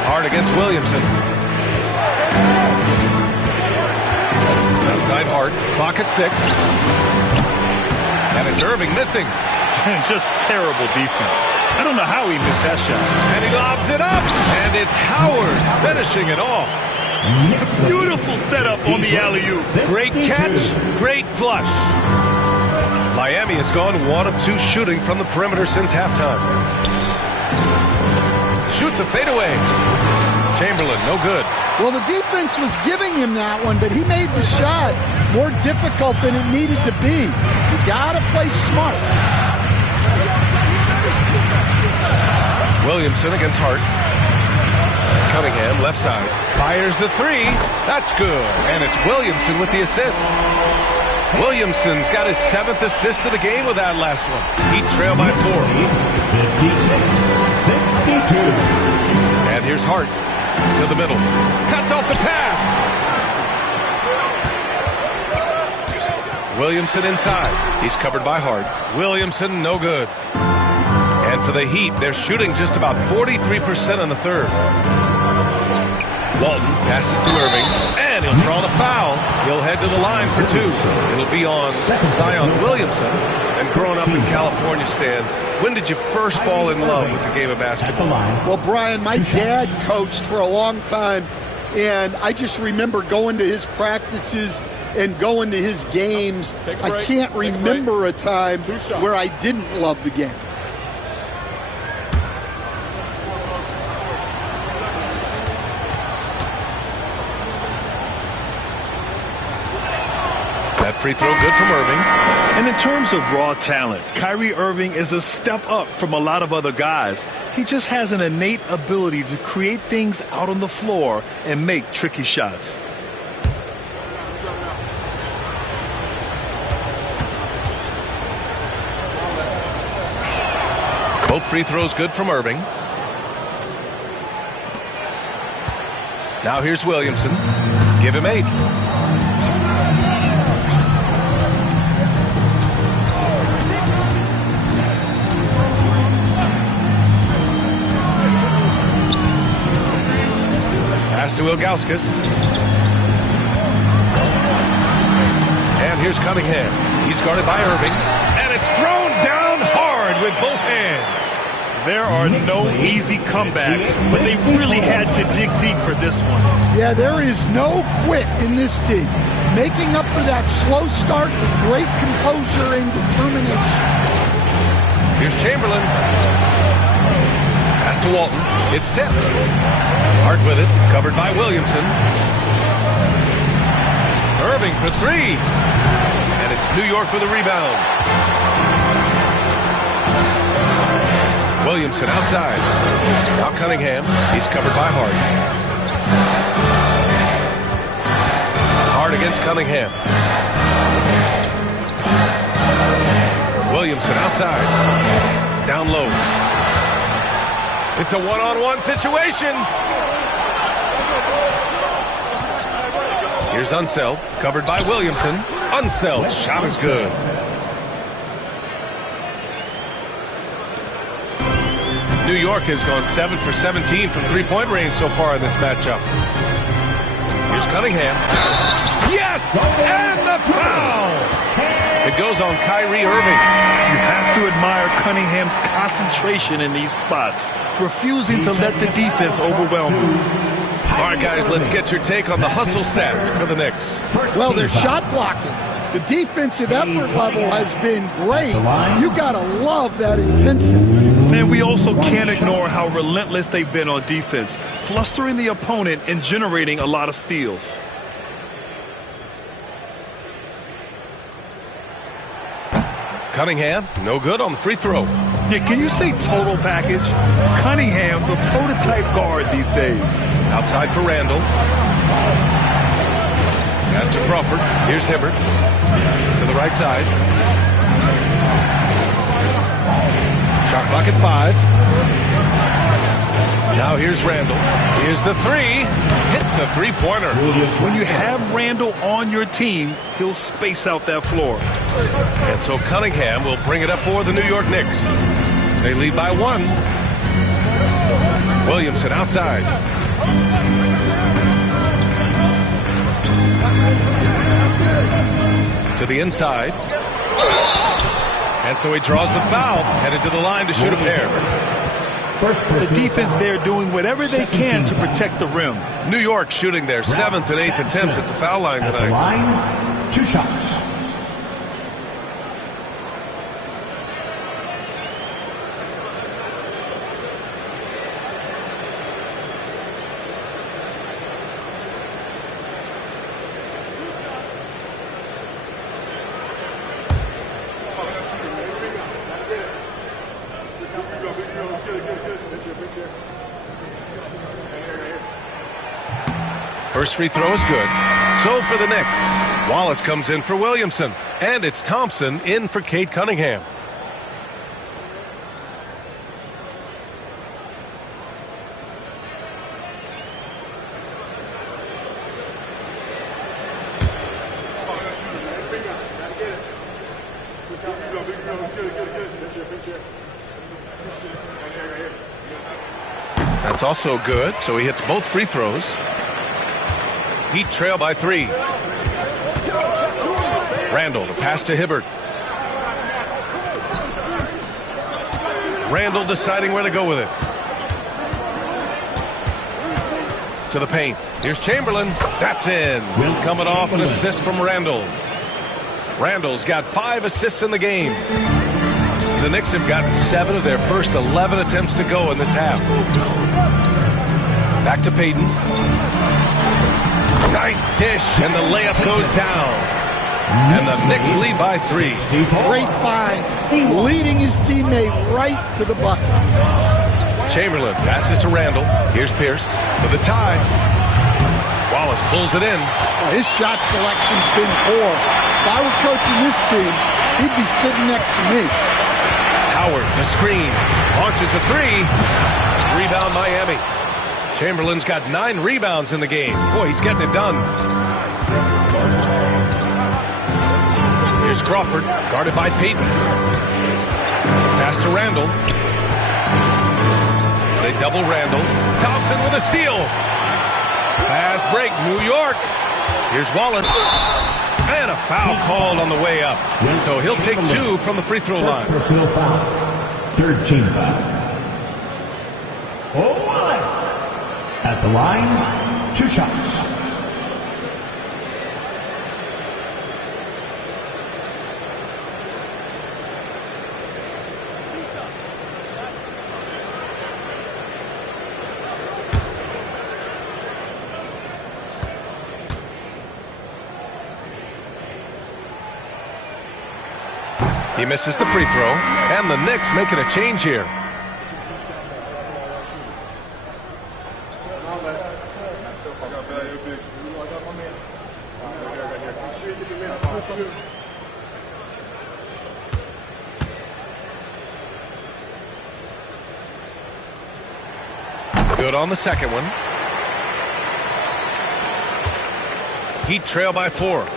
Hart against Williamson. Outside Hart, clock at 6. And it's Irving missing. Just terrible defense. I don't know how he missed that shot. And he lobs it up. And it's Howard finishing it off. Beautiful setup on the alley-oop. Great catch, great flush. Miami has gone 1 of 2 shooting from the perimeter since halftime. Shoots a fadeaway. Chamberlain, no good. Well, the defense was giving him that one, but he made the shot more difficult than it needed to be. You gotta play smart. Williamson against Hart. Cunningham, left side. Fires the 3. That's good. And it's Williamson with the assist. Williamson's got his 7th assist of the game with that last one. Heat trail by 4. 56-52. And here's Hart to the middle. Cuts off the pass. Williamson inside. He's covered by Hart. Williamson, no good. And for the Heat, they're shooting just about 43% in the third. Walton passes to Irving, and he'll draw the foul. He'll head to the line for two. It'll be on Zion Williamson. And growing up in California, Stan, when did you first fall in love with the game of basketball? Well, Brian, my dad coached for a long time, and I just remember going to his practices and going to his games. I can't remember a time where I didn't love the game. That free throw good from Irving. And in terms of raw talent, Kyrie Irving is a step up from a lot of other guys. He just has an innate ability to create things out on the floor and make tricky shots. Both free throws good from Irving. Now here's Williamson. Give him 8. Pass to Ilgauskas. And here's Cunningham. He's guarded by Irving. And it's thrown down hard with both hands. There are no easy comebacks, but they really had to dig deep for this one. Yeah, there is no quit in this team. Making up for that slow start with great composure and determination. Here's Chamberlain. Pass to Walton. It's tipped. Hart with it. Covered by Williamson. Irving for 3. And it's New York with a rebound. Williamson outside. Now Cunningham. He's covered by Hart. Hart against Cunningham. Williamson outside. Down low. It's a one-on-one situation. Here's Unseld, covered by Williamson. Unseld, shot is good. New York has gone 7 for 17 from three-point range so far in this matchup. Here's Cunningham. Yes! And the foul! It goes on Kyrie Irving. You have to admire Cunningham's concentration in these spots, refusing to let the defense overwhelm him. All right, guys, let's get your take on the hustle stats for the Knicks. Well, they're shot blocking. The defensive effort level has been great. You got to love that intensity. And we also can't ignore how relentless they've been on defense, flustering the opponent and generating a lot of steals. Cunningham, no good on the free throw. Yeah, can you say total package? Cunningham, the prototype guard these days. Outside for Randall. Pass to Crawford. Here's Hibbert. To the right side. Shot clock at 5. Now here's Randall. Here's the 3. Hits the three-pointer. When you have Randall on your team, he'll space out that floor. And so Cunningham will bring it up for the New York Knicks. They lead by 1. Williamson outside. To the inside. And so he draws the foul, headed to the line to shoot a pair. The defense there doing whatever they can to protect the rim. New York shooting their 7th and 8th attempts at the foul line tonight. At the line, 2 shots. First free throw is good. So for the Knicks, Wallace comes in for Williamson. And it's Thompson in for Cade Cunningham. That's also good, so he hits both free throws. Heat trail by 3. Randall to pass to Hibbert. Randall deciding where to go with it. To the paint. Here's Chamberlain. That's in. Coming off an assist from Randall. Randall's got 5 assists in the game. The Knicks have gotten 7 of their first 11 attempts to go in this half. Back to Payton. Nice dish, and the layup goes down. And the Knicks lead by 3. Great finds, leading his teammate right to the bucket. Chamberlain passes to Randall. Here's Pierce for the tie. Wallace pulls it in. His shot selection's been poor. If I were coaching this team, he'd be sitting next to me. Howard, the screen, launches a 3. Rebound Miami. Chamberlain's got 9 rebounds in the game. Boy, he's getting it done. Here's Crawford, guarded by Payton. Pass to Randall. They double Randall. Thompson with a steal. Fast break, New York. Here's Wallace. And a foul called on the way up. So he'll take 2 from the free throw line. Personal foul. 3rd team foul. Wallace. At the line, 2 shots. He misses the free throw, and the Knicks making a change here. Good on the second one. Heat trail by 4.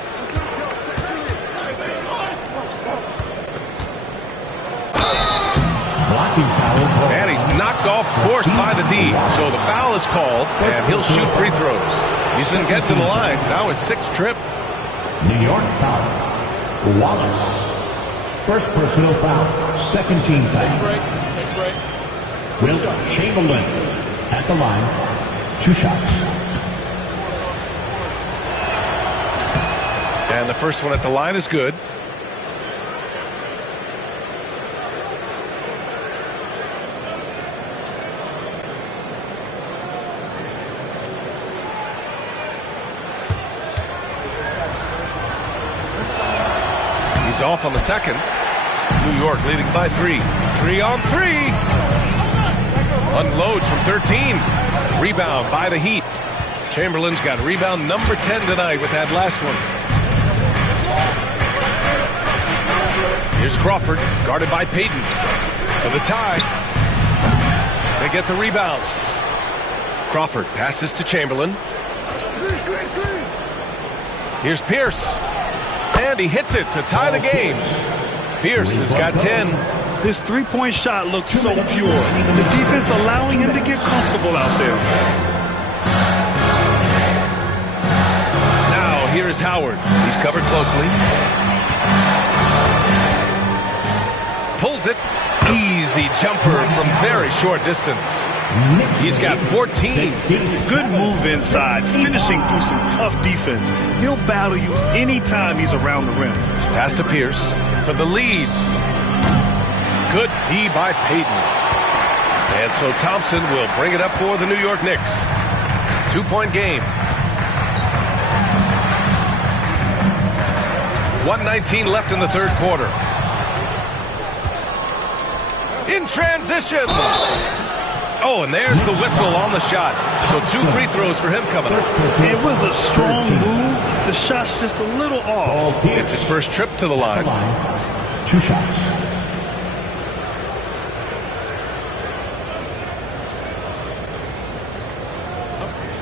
And he's knocked off course by the D. So the foul is called, and he'll shoot free throws. He's been getting to the line. Now his 6th trip. New York foul. Wallace. 1st personal foul. 2nd team foul. Will Chamberlain at the line. 2 shots. And the first one at the line is good. He's off on the second. New York leading by 3. 3 on 3. Unloads from 13. Rebound by the Heat. Chamberlain's got rebound number 10 tonight with that last one. Here's Crawford, guarded by Payton. For the tie. They get the rebound. Crawford passes to Chamberlain. Here's Pierce. And he hits it to tie the game. Pierce has got 10. This three-point shot looks so pure. The defense allowing him to get comfortable out there. Now here is Howard. He's covered closely. Pulls it. Easy jumper from very short distance. He's got 14. Good move inside, finishing through some tough defense. He'll battle you anytime he's around the rim. Pass to Pierce for the lead. Good D by Payton. And so Thompson will bring it up for the New York Knicks. 2-point game. 1:19 left in the 3rd quarter. In transition. Oh, and there's the whistle on the shot. So 2 free throws for him coming up. It was a strong move. The shot's just a little off. It's his first trip to the line. 2 shots.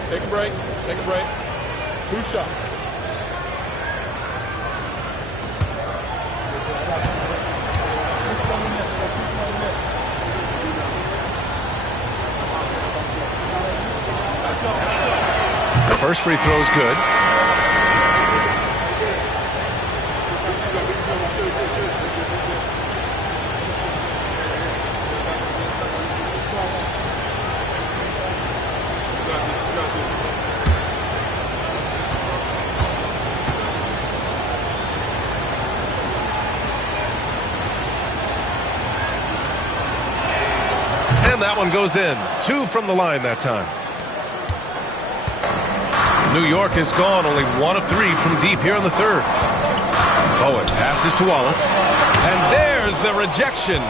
Take a break. Take a break. 2 shots. The first free throw is good. And that one goes in. 2 from the line that time. New York has gone only 1 of 3 from deep here in the third. Bowen passes to Wallace. And there's the rejection.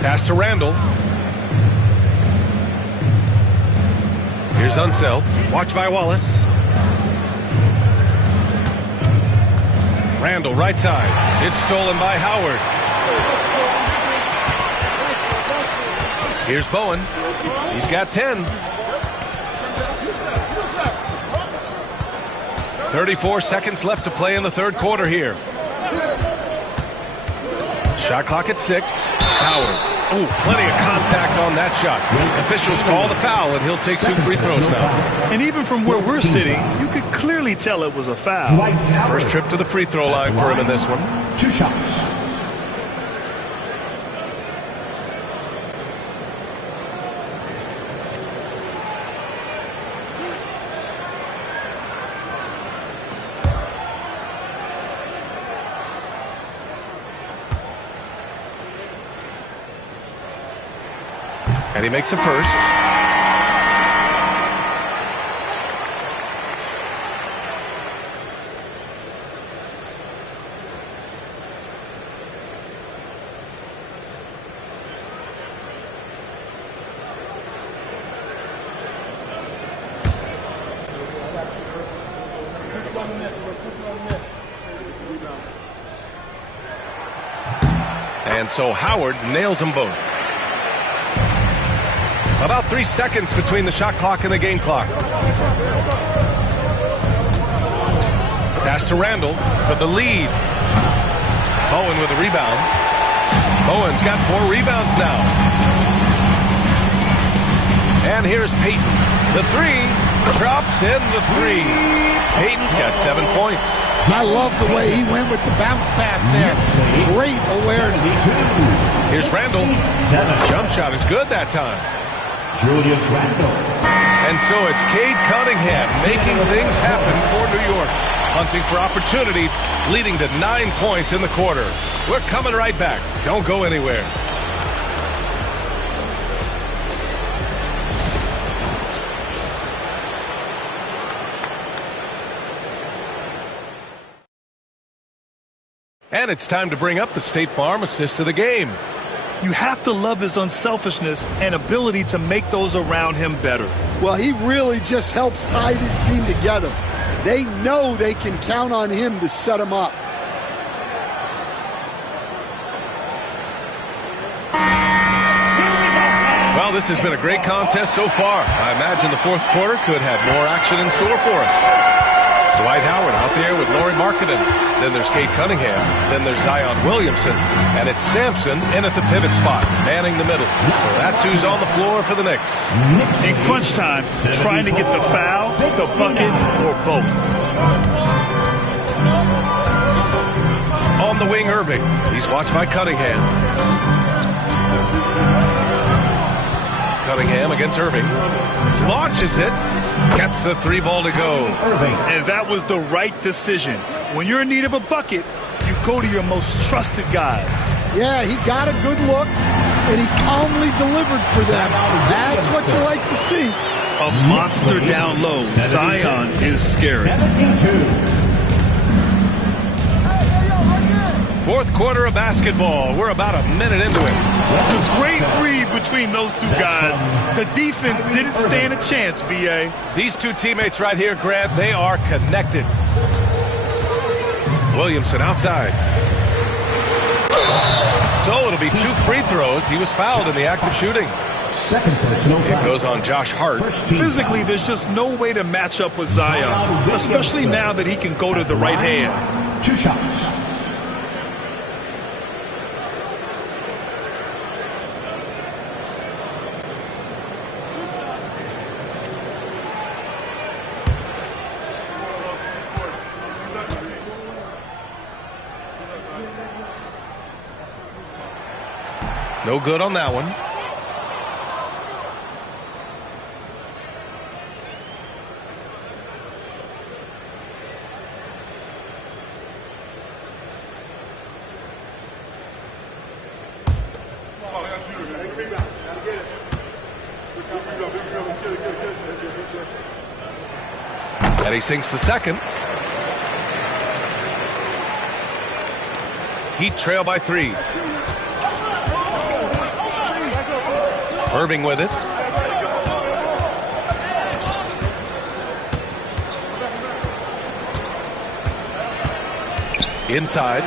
Pass to Randall. Here's Unseld. Watch by Wallace. Randall, right side. It's stolen by Howard. Here's Bowen. He's got 10. 34 seconds left to play in the third quarter here. Shot clock at 6. Howard. Ooh, plenty of contact on that shot. Officials call the foul, and he'll take 2 free throws now. And even from where we're sitting, you could clearly tell it was a foul. First trip to the free throw line for him in this one. 2 shots. And he makes a first. And so Howard nails them both. About 3 seconds between the shot clock and the game clock. Pass to Randall for the lead. Bowen with a rebound. Bowen's got 4 rebounds now. And here's Payton. The 3 drops in the 3. Payton's got 7 points. I love the way he went with the bounce pass there. Great awareness. Here's Randall. Jump shot is good that time. Julius Randle. And so it's Cade Cunningham making things happen for New York. Hunting for opportunities, leading to 9 points in the quarter. We're coming right back. Don't go anywhere. And it's time to bring up the State Farm assist of the game. You have to love his unselfishness and ability to make those around him better. Well, he really just helps tie this team together. They know they can count on him to set them up. Well, this has been a great contest so far. I imagine the fourth quarter could have more action in store for us. Dwight Howard out there with Lauri Markkanen. Then there's Cade Cunningham. Then there's Zion Williamson. And it's Sampson in at the pivot spot, manning the middle. So that's who's on the floor for the Knicks. In crunch time, trying to get the foul, the bucket, or both. On the wing, Irving. He's watched by Cunningham. Cunningham against Irving. Launches it. Gets the 3 ball to go. And that was the right decision. When you're in need of a bucket, you go to your most trusted guys. Yeah, he got a good look, and he calmly delivered for them. That's what you like to see. A monster down low. Zion is scary. 72. Fourth quarter of basketball. We're about a minute into it. It's a great read between those two guys. The defense didn't stand a chance, B.A. These two teammates right here, Grant, they are connected. Williamson outside. So it'll be 2 free throws. He was fouled in the act of shooting. Second personal foul. It goes on Josh Hart. Physically, there's just no way to match up with Zion, especially now that he can go to the right hand. 2 shots. No good on that one. And he sinks the second. Heat trail by 3. Irving with it. Inside.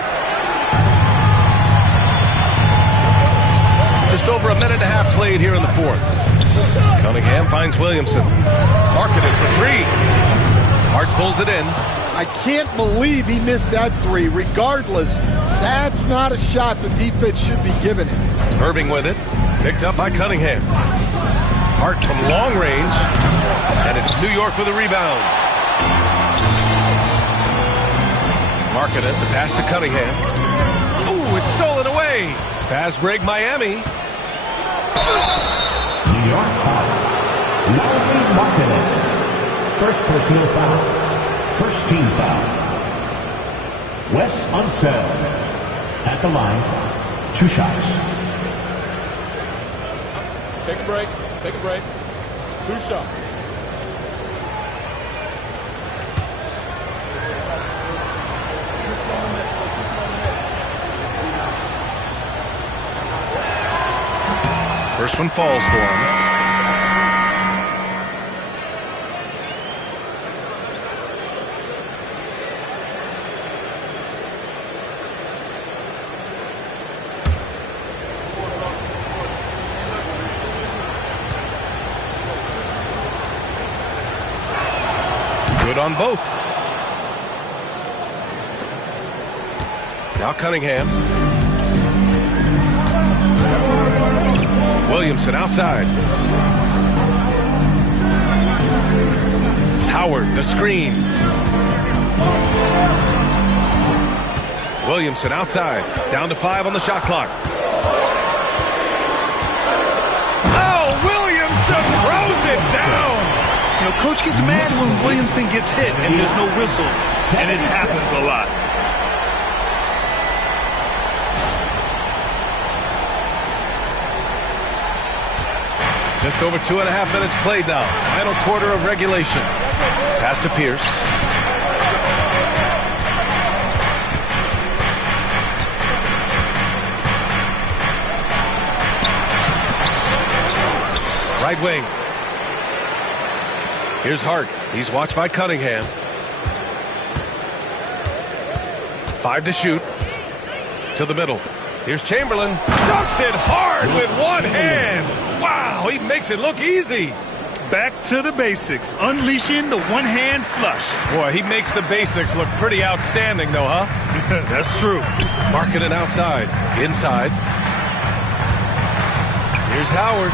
Just over a minute and a half played here in the fourth. Cunningham finds Williamson. Marketed for 3. Hart pulls it in. I can't believe he missed that 3. Regardless, that's not a shot the defense should be giving him. Irving with it. Picked up by Cunningham. Hart from long range. And it's New York with a rebound. Marketed. The pass to Cunningham. Ooh, it's stolen away. Fast break Miami. New York foul. Loudly Marketed. First personal foul. First team foul. Wes Unseld at the line. 2 shots. Take a break. Take a break. 2 shots. First one falls for him. Good on both. Now Cunningham. Williamson outside. Howard, the screen. Williamson outside. Down to 5 on the shot clock. Oh, Williamson throws it down. You know, coach gets mad when Williamson gets hit and there's no whistle, and it happens a lot. Just over 2.5 minutes played now. Final quarter of regulation. Pass to Pierce. Right wing. Here's Hart. He's watched by Cunningham. 5 to shoot. To the middle. Here's Chamberlain. Dunks it hard with one hand. Wow, he makes it look easy. Back to the basics. Unleashing the one-hand flush. Boy, he makes the basics look pretty outstanding, though, huh? That's true. Marketed outside. Inside. Here's Howard.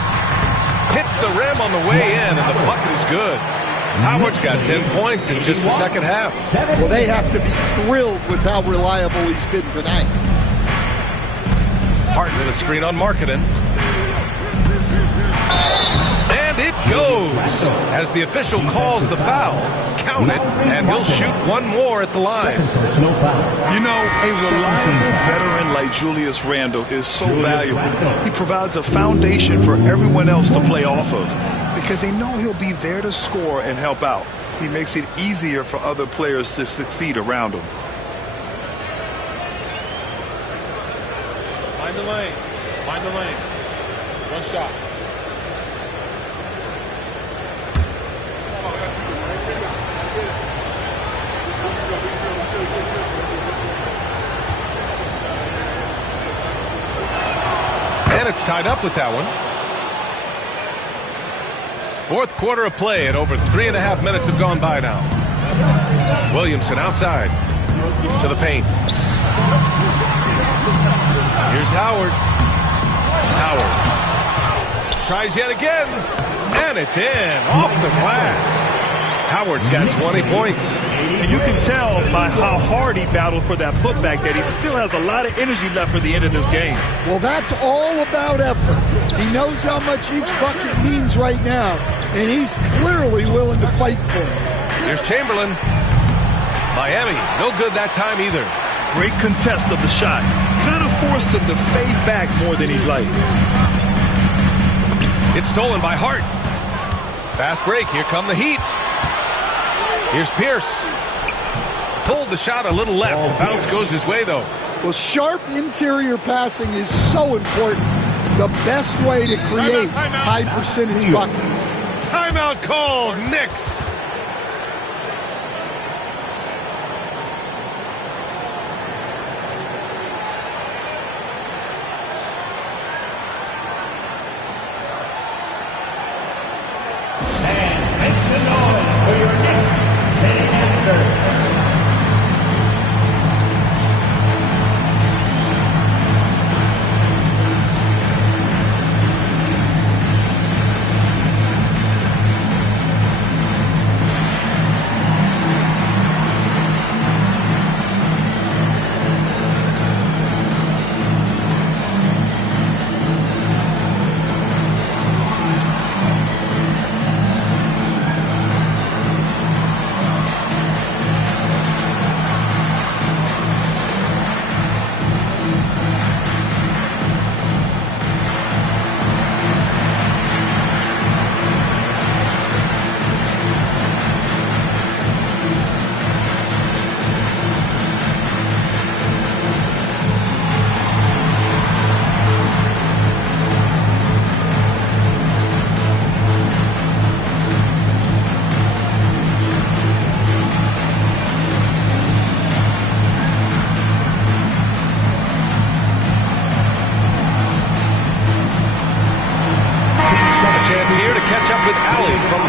Hits the rim on the way in, and the bucket is good. Howard's got 10 points in just the second half. Well, they have to be thrilled with how reliable he's been tonight. Hart with a screen on Marketed. And it goes as the official calls the foul. Count it, and he'll shoot one more at the line. You know, a reliable veteran like Julius Randle is so valuable. He provides a foundation for everyone else to play off of because they know he'll be there to score and help out. He makes it easier for other players to succeed around him. Mind the lanes. Mind the lanes. 1 shot. And it's tied up with that one. Fourth quarter of play, and over 3.5 minutes have gone by now. Williamson outside to the paint. Here's Howard. Howard tries yet again, and it's in off the glass. Howard's got 20 points. And you can tell by how hard he battled for that putback that he still has a lot of energy left for the end of this game. Well, that's all about effort. He knows how much each bucket means right now, and he's clearly willing to fight for it. Here's Chamberlain. Miami, no good that time either. Great contest of the shot. Kind of forced him to fade back more than he'd like. It's stolen by Hart. Fast break. Here come the Heat. Here's Pierce. Pulled the shot a little left. The bounce goes his way, though. Well, sharp interior passing is so important. The best way to create high percentage buckets. Timeout called. Knicks. And make some noise for your Knicks sitting answer.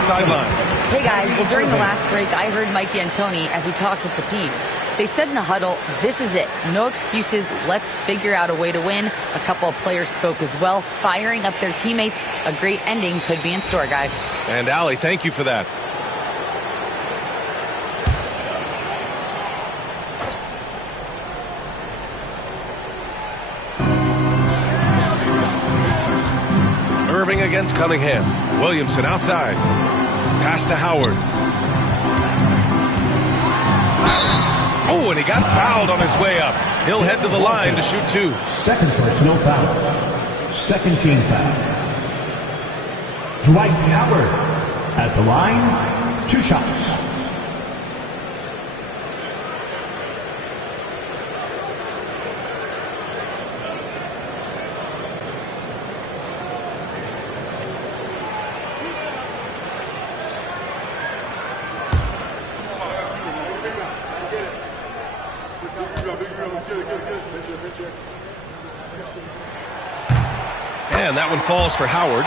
Sideline. Hey guys, well during the last break, I heard Mike D'Antoni as he talked with the team. They said in the huddle, this is it. No excuses. Let's figure out a way to win. A couple of players spoke as well, firing up their teammates. A great ending could be in store, guys. And Allie, thank you for that. Irving against Cunningham. Williamson outside. Pass to Howard. Oh, and he got fouled on his way up. He'll head to the line to shoot two. Second personal foul. Second team foul. Dwight Howard at the line. 2 shots. And that one falls for Howard.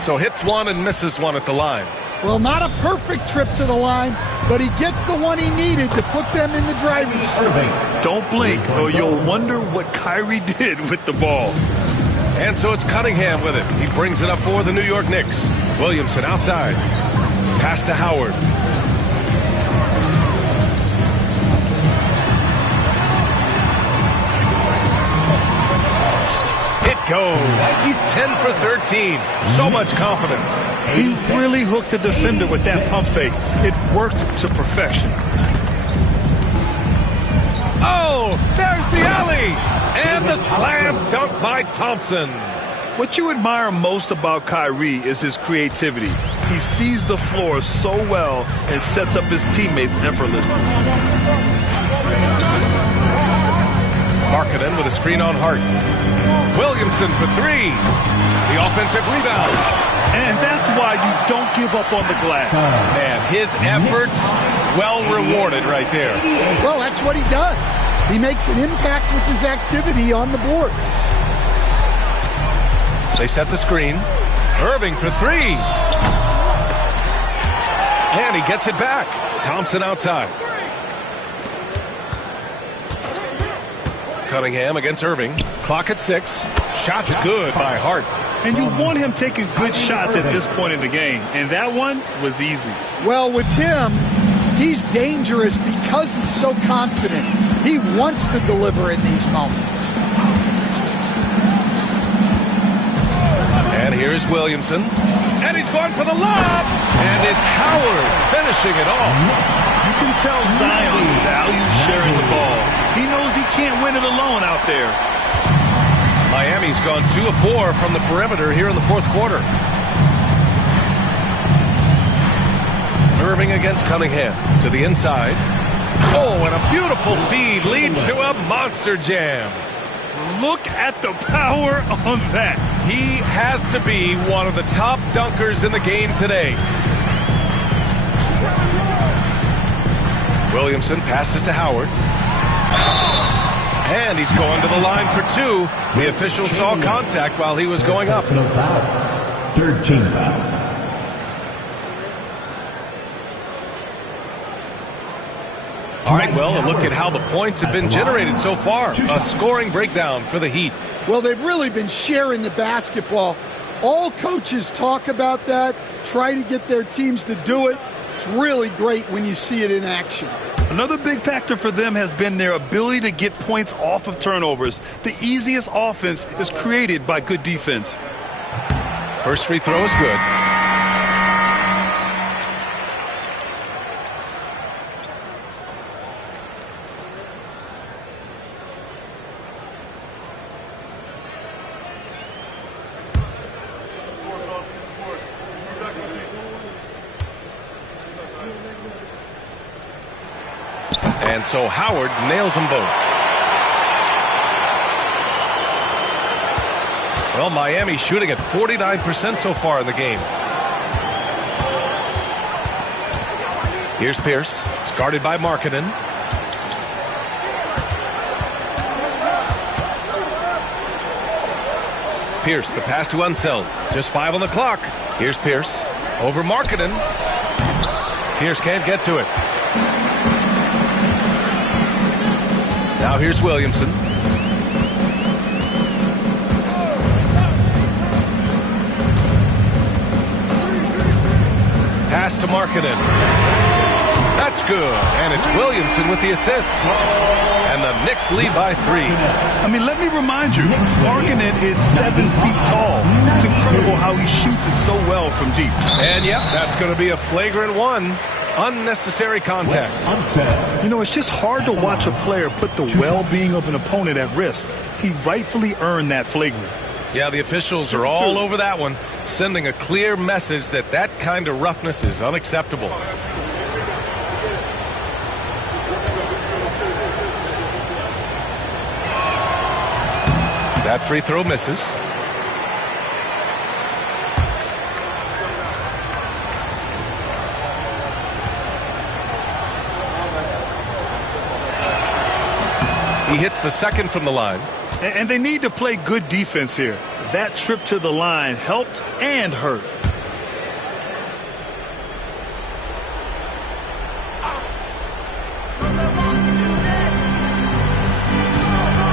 So hits one and misses one at the line. Well, not a perfect trip to the line, but he gets the one he needed to put them in the driver's seat. Don't blink, or you'll wonder what Kyrie did with the ball. And so it's Cunningham with it. He brings it up for the New York Knicks. Williamson outside. Pass to Howard. It goes. He's 10 for 13. So much confidence. He really hooked the defender with that pump fake. It worked to perfection. Oh, there's the alley. And the slam dunk by Thompson. What you admire most about Kyrie is his creativity. He sees the floor so well and sets up his teammates effortlessly. Markkanen with a screen on Hart. Williamson for three. The offensive rebound. And that's why you don't give up on the glass. Man, his efforts well rewarded right there. Well, that's what he does. He makes an impact with his activity on the boards. They set the screen. Irving for three. And he gets it back. Thompson outside. Cunningham against Irving. Clock at 6. Shots good by Hart. And you want him taking good shots at this point in the game. And that one was easy. Well, with him, he's dangerous because he's so confident. He wants to deliver in these moments. Here's Williamson. And he's going for the lob. And it's Howard finishing it off. You can tell Zion values sharing the ball. He knows he can't win it alone out there. Miami's gone 2 of 4 from the perimeter here in the fourth quarter. Irving against Cunningham to the inside. Oh, and a beautiful feed leads to a monster jam. Look at the power on that. He has to be one of the top dunkers in the game today. Williamson passes to Howard. And he's going to the line for 2. The official saw contact while he was going up. Personal foul. Third team foul. All right, well, a look at how the points have been generated so far. A scoring breakdown for the Heat. Well, they've really been sharing the basketball. All coaches talk about that, try to get their teams to do it. It's really great when you see it in action. Another big factor for them has been their ability to get points off of turnovers. The easiest offense is created by good defense. First free throw is good. And so Howard nails them both. Well, Miami shooting at 49% so far in the game. Here's Pierce. It's guarded by Markkanen. Pierce, the pass to Unseld. Just 5 on the clock. Here's Pierce. Over Markkanen. Pierce can't get to it. Now here's Williamson. Pass to Markkanen. That's good. And it's Williamson with the assist. And the Knicks lead by 3. I mean, let me remind you, Markkanen is 7 feet tall. It's incredible how he shoots it so well from deep. And yep, that's going to be a flagrant 1. Unnecessary contact. You know, it's just hard to watch a player put the well-being of an opponent at risk. He rightfully earned that flagrant. Yeah, the officials are all over that one, sending a clear message that that kind of roughness is unacceptable. That free throw misses. He hits the second from the line. And they need to play good defense here. That trip to the line helped and hurt.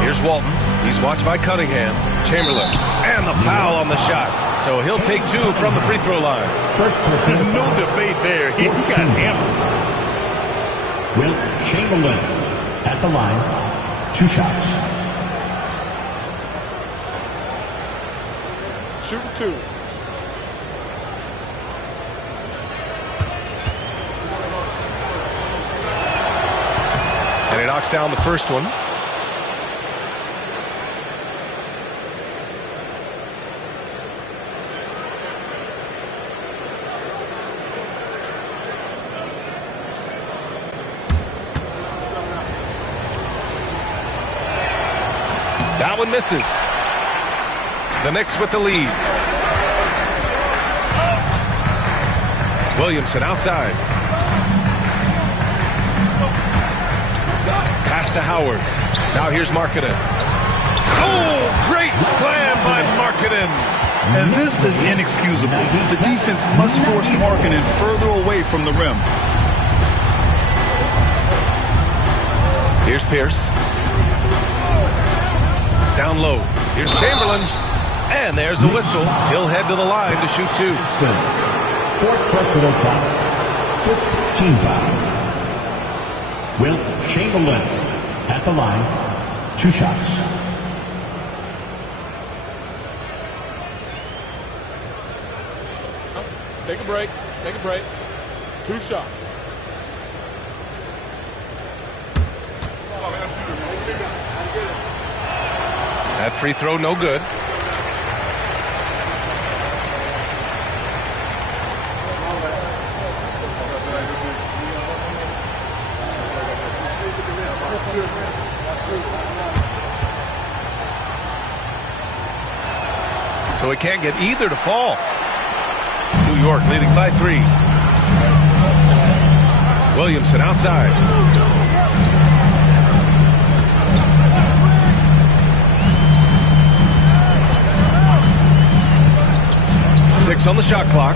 Here's Walton. He's watched by Cunningham. Chamberlain. And the foul on the shot. So he'll take 2 from the free throw line. There's no debate there. He got hammered. Will Chamberlain at the line. 2 shots. Shooting 2. And he knocks down the first one. That one misses. The Knicks with the lead. Williamson outside. Pass to Howard. Now here's Markkanen. Oh, great slam by Markkanen. And this is inexcusable. The defense must force Markkanen further away from the rim. Here's Pierce. Down low. Here's Chamberlain. And there's a whistle. He'll head to the line to shoot 2. Fourth personal foul. 5th team foul. Will Chamberlain at the line. 2 shots. Take a break. Take a break. 2 shots. That free throw, no good. So he can't get either to fall. New York leading by 3. Williamson outside. Six on the shot clock.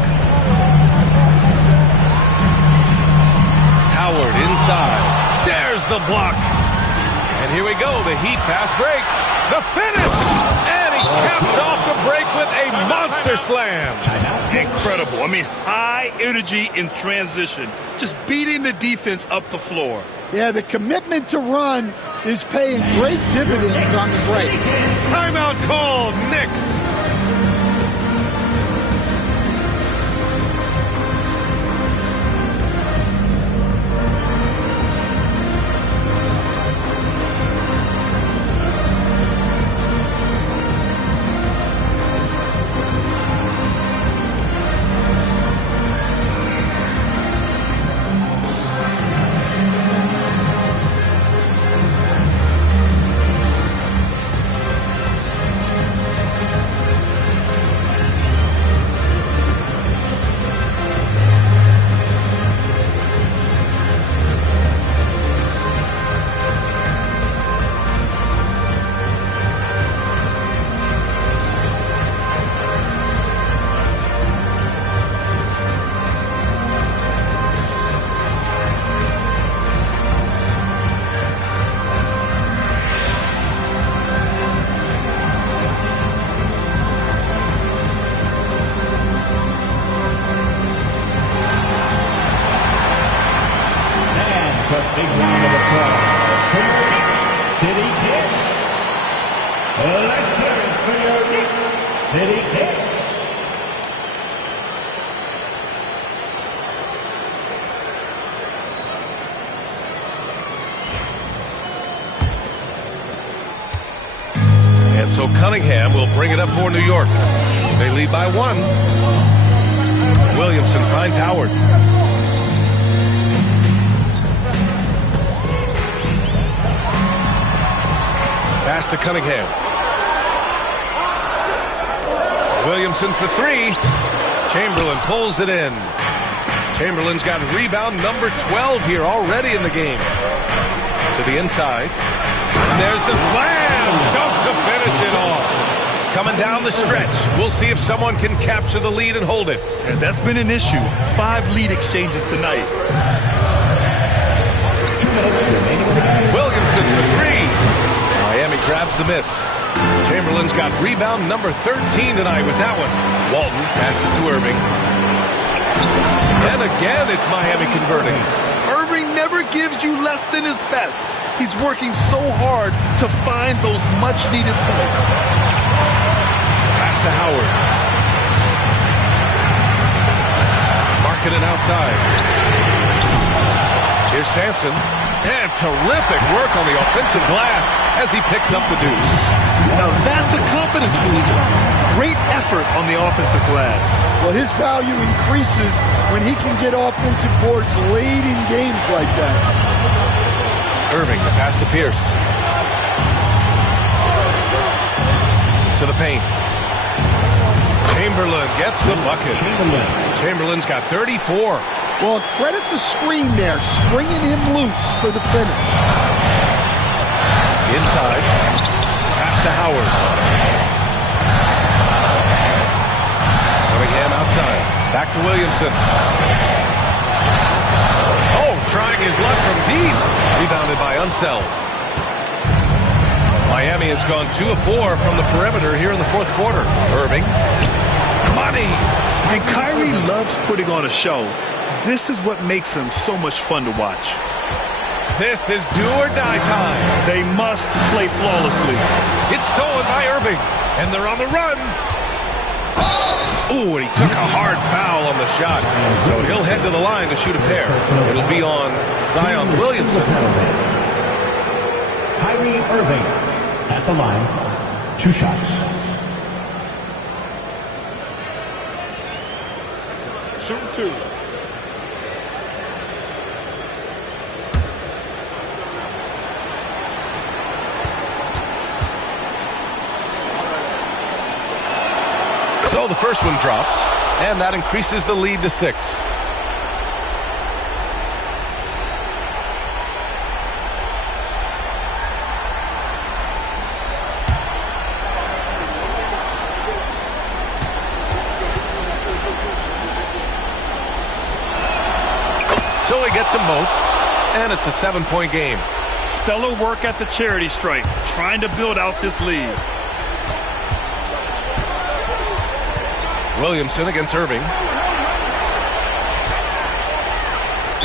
Howard inside. There's the block. And here we go, the Heat fast break. The finish! And he caps off the break with a monster slam. Incredible. I mean, high energy in transition. Just beating the defense up the floor. Yeah, the commitment to run is paying great dividends on the break. Timeout called, Knicks. Big round of applause for your Knicks City Kids. Let's hear it for your Knicks City Kids. And so Cunningham will bring it up for New York. They lead by 1. Williamson finds Howard. Pass to Cunningham. Williamson for 3. Chamberlain pulls it in. Chamberlain's got rebound number 12 here already in the game. To the inside. And there's the slam. Dunk to finish it off. Coming down the stretch. We'll see if someone can capture the lead and hold it. And that's been an issue. 5 lead exchanges tonight. Williamson for 3. Miami grabs the miss. Chamberlain's got rebound number 13 tonight with that one. Walton passes to Irving. And again, it's Miami converting. Irving never gives you less than his best. He's working so hard to find those much-needed points. Pass to Howard. Marketing outside. Here's Sampson. And terrific work on the offensive glass as he picks up the deuce. Now that's a confidence booster. Great effort on the offensive glass. Well, his value increases when he can get offensive boards late in games like that. Irving, the pass to Pierce. To the paint. Chamberlain gets the bucket. Chamberlain's got 34. Well, credit the screen there, springing him loose for the finish. Inside. Pass to Howard. Cunningham outside. Back to Williamson. Oh, trying his luck from deep. Rebounded by Unseld. Miami has gone 2 of 4 from the perimeter here in the fourth quarter. Irving. Money. And Kyrie loves putting on a show. This is what makes him so much fun to watch. This is do or die time. They must play flawlessly. It's stolen by Irving, and they're on the run. Ooh, and he took a hard foul on the shot. So he'll head to the line to shoot a pair. It'll be on Zion Williamson. Kyrie Irving at the line. 2 shots. Shooting 2. So the first one drops, and that increases the lead to 6. So he gets them both, and it's a 7-point game. Stellar work at the charity stripe, trying to build out this lead. Williamson against Irving.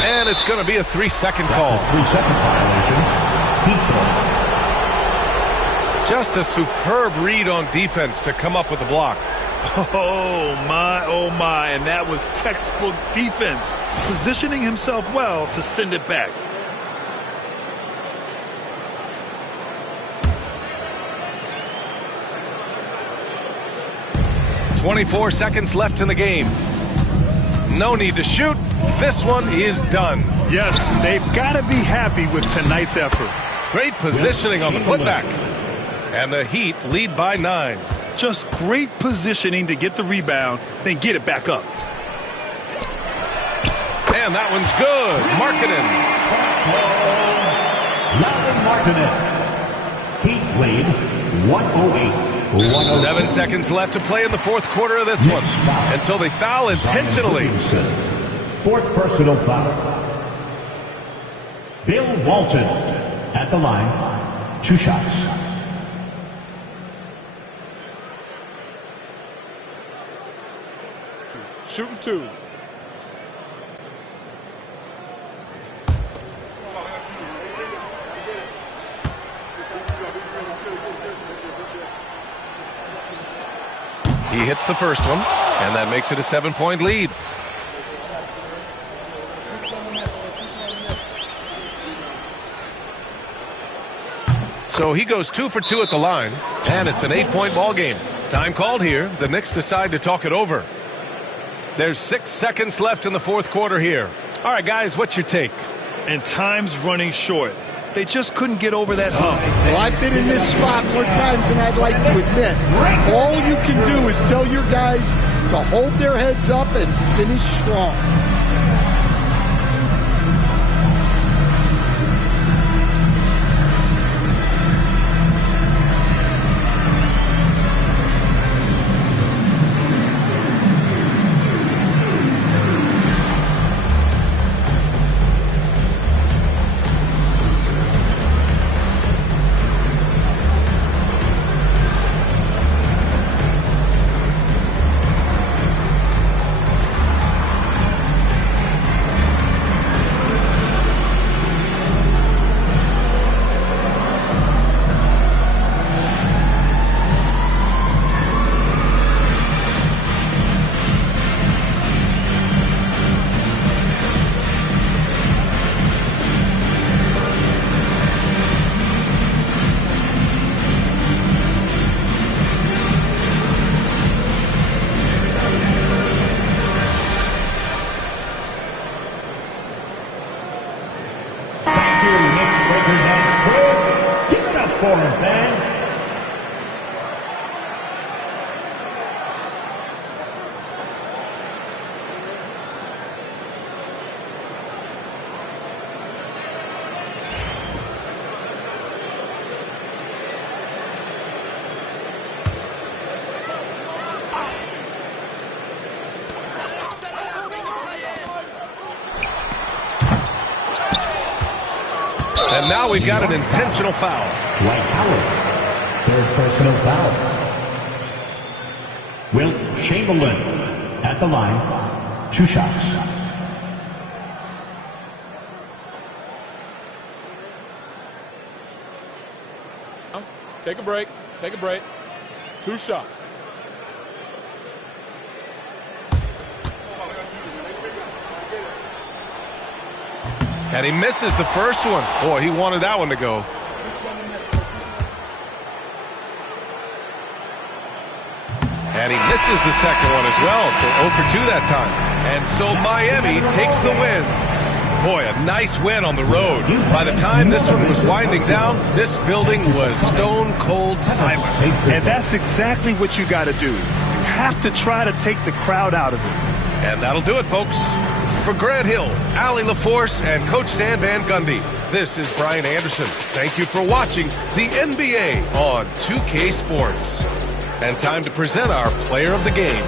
And it's going to be a 3-second call. That's a 3-second violation. Heat ball. Just a superb read on defense to come up with the block. Oh my, and that was textbook defense, positioning himself well to send it back. .24 seconds left in the game. No need to shoot. This one is done. Yes, they've got to be happy with tonight's effort. Great positioning on the putback. And the Heat lead by 9. Just great positioning to get the rebound, then get it back up. And that one's good. Markkinen. Heat lead 108. 7 seconds left to play in the fourth quarter of this one. And so they foul intentionally. 4th personal foul. Bill Walton at the line. 2 shots. Shooting 2. He hits the first one, and that makes it a 7-point lead. So he goes 2 for 2 at the line, and it's an 8-point ball game. Time called here. The Knicks decide to talk it over. There's 6 seconds left in the fourth quarter here. All right, guys, what's your take? And time's running short. They just couldn't get over that hump. Well, I've been in this spot more times than I'd like to admit. All you can do is tell your guys to hold their heads up and finish strong. And now we've got an intentional foul. Dwight Howard, 3rd personal foul. Wilt Chamberlain at the line. 2 shots. Take a break. Take a break. 2 shots. And he misses the first one. Boy, he wanted that one to go. And he misses the second one as well, so 0 for 2 that time. And so Miami takes the win. Boy, a nice win on the road. By the time this one was winding down, this building was stone cold silent. And that's exactly what you got to do. You have to try to take the crowd out of it. And that'll do it, folks. For Grant Hill, Allie LaForce, and Coach Stan Van Gundy, this is Brian Anderson. Thank you for watching the NBA on 2K Sports. And time to present our player of the game.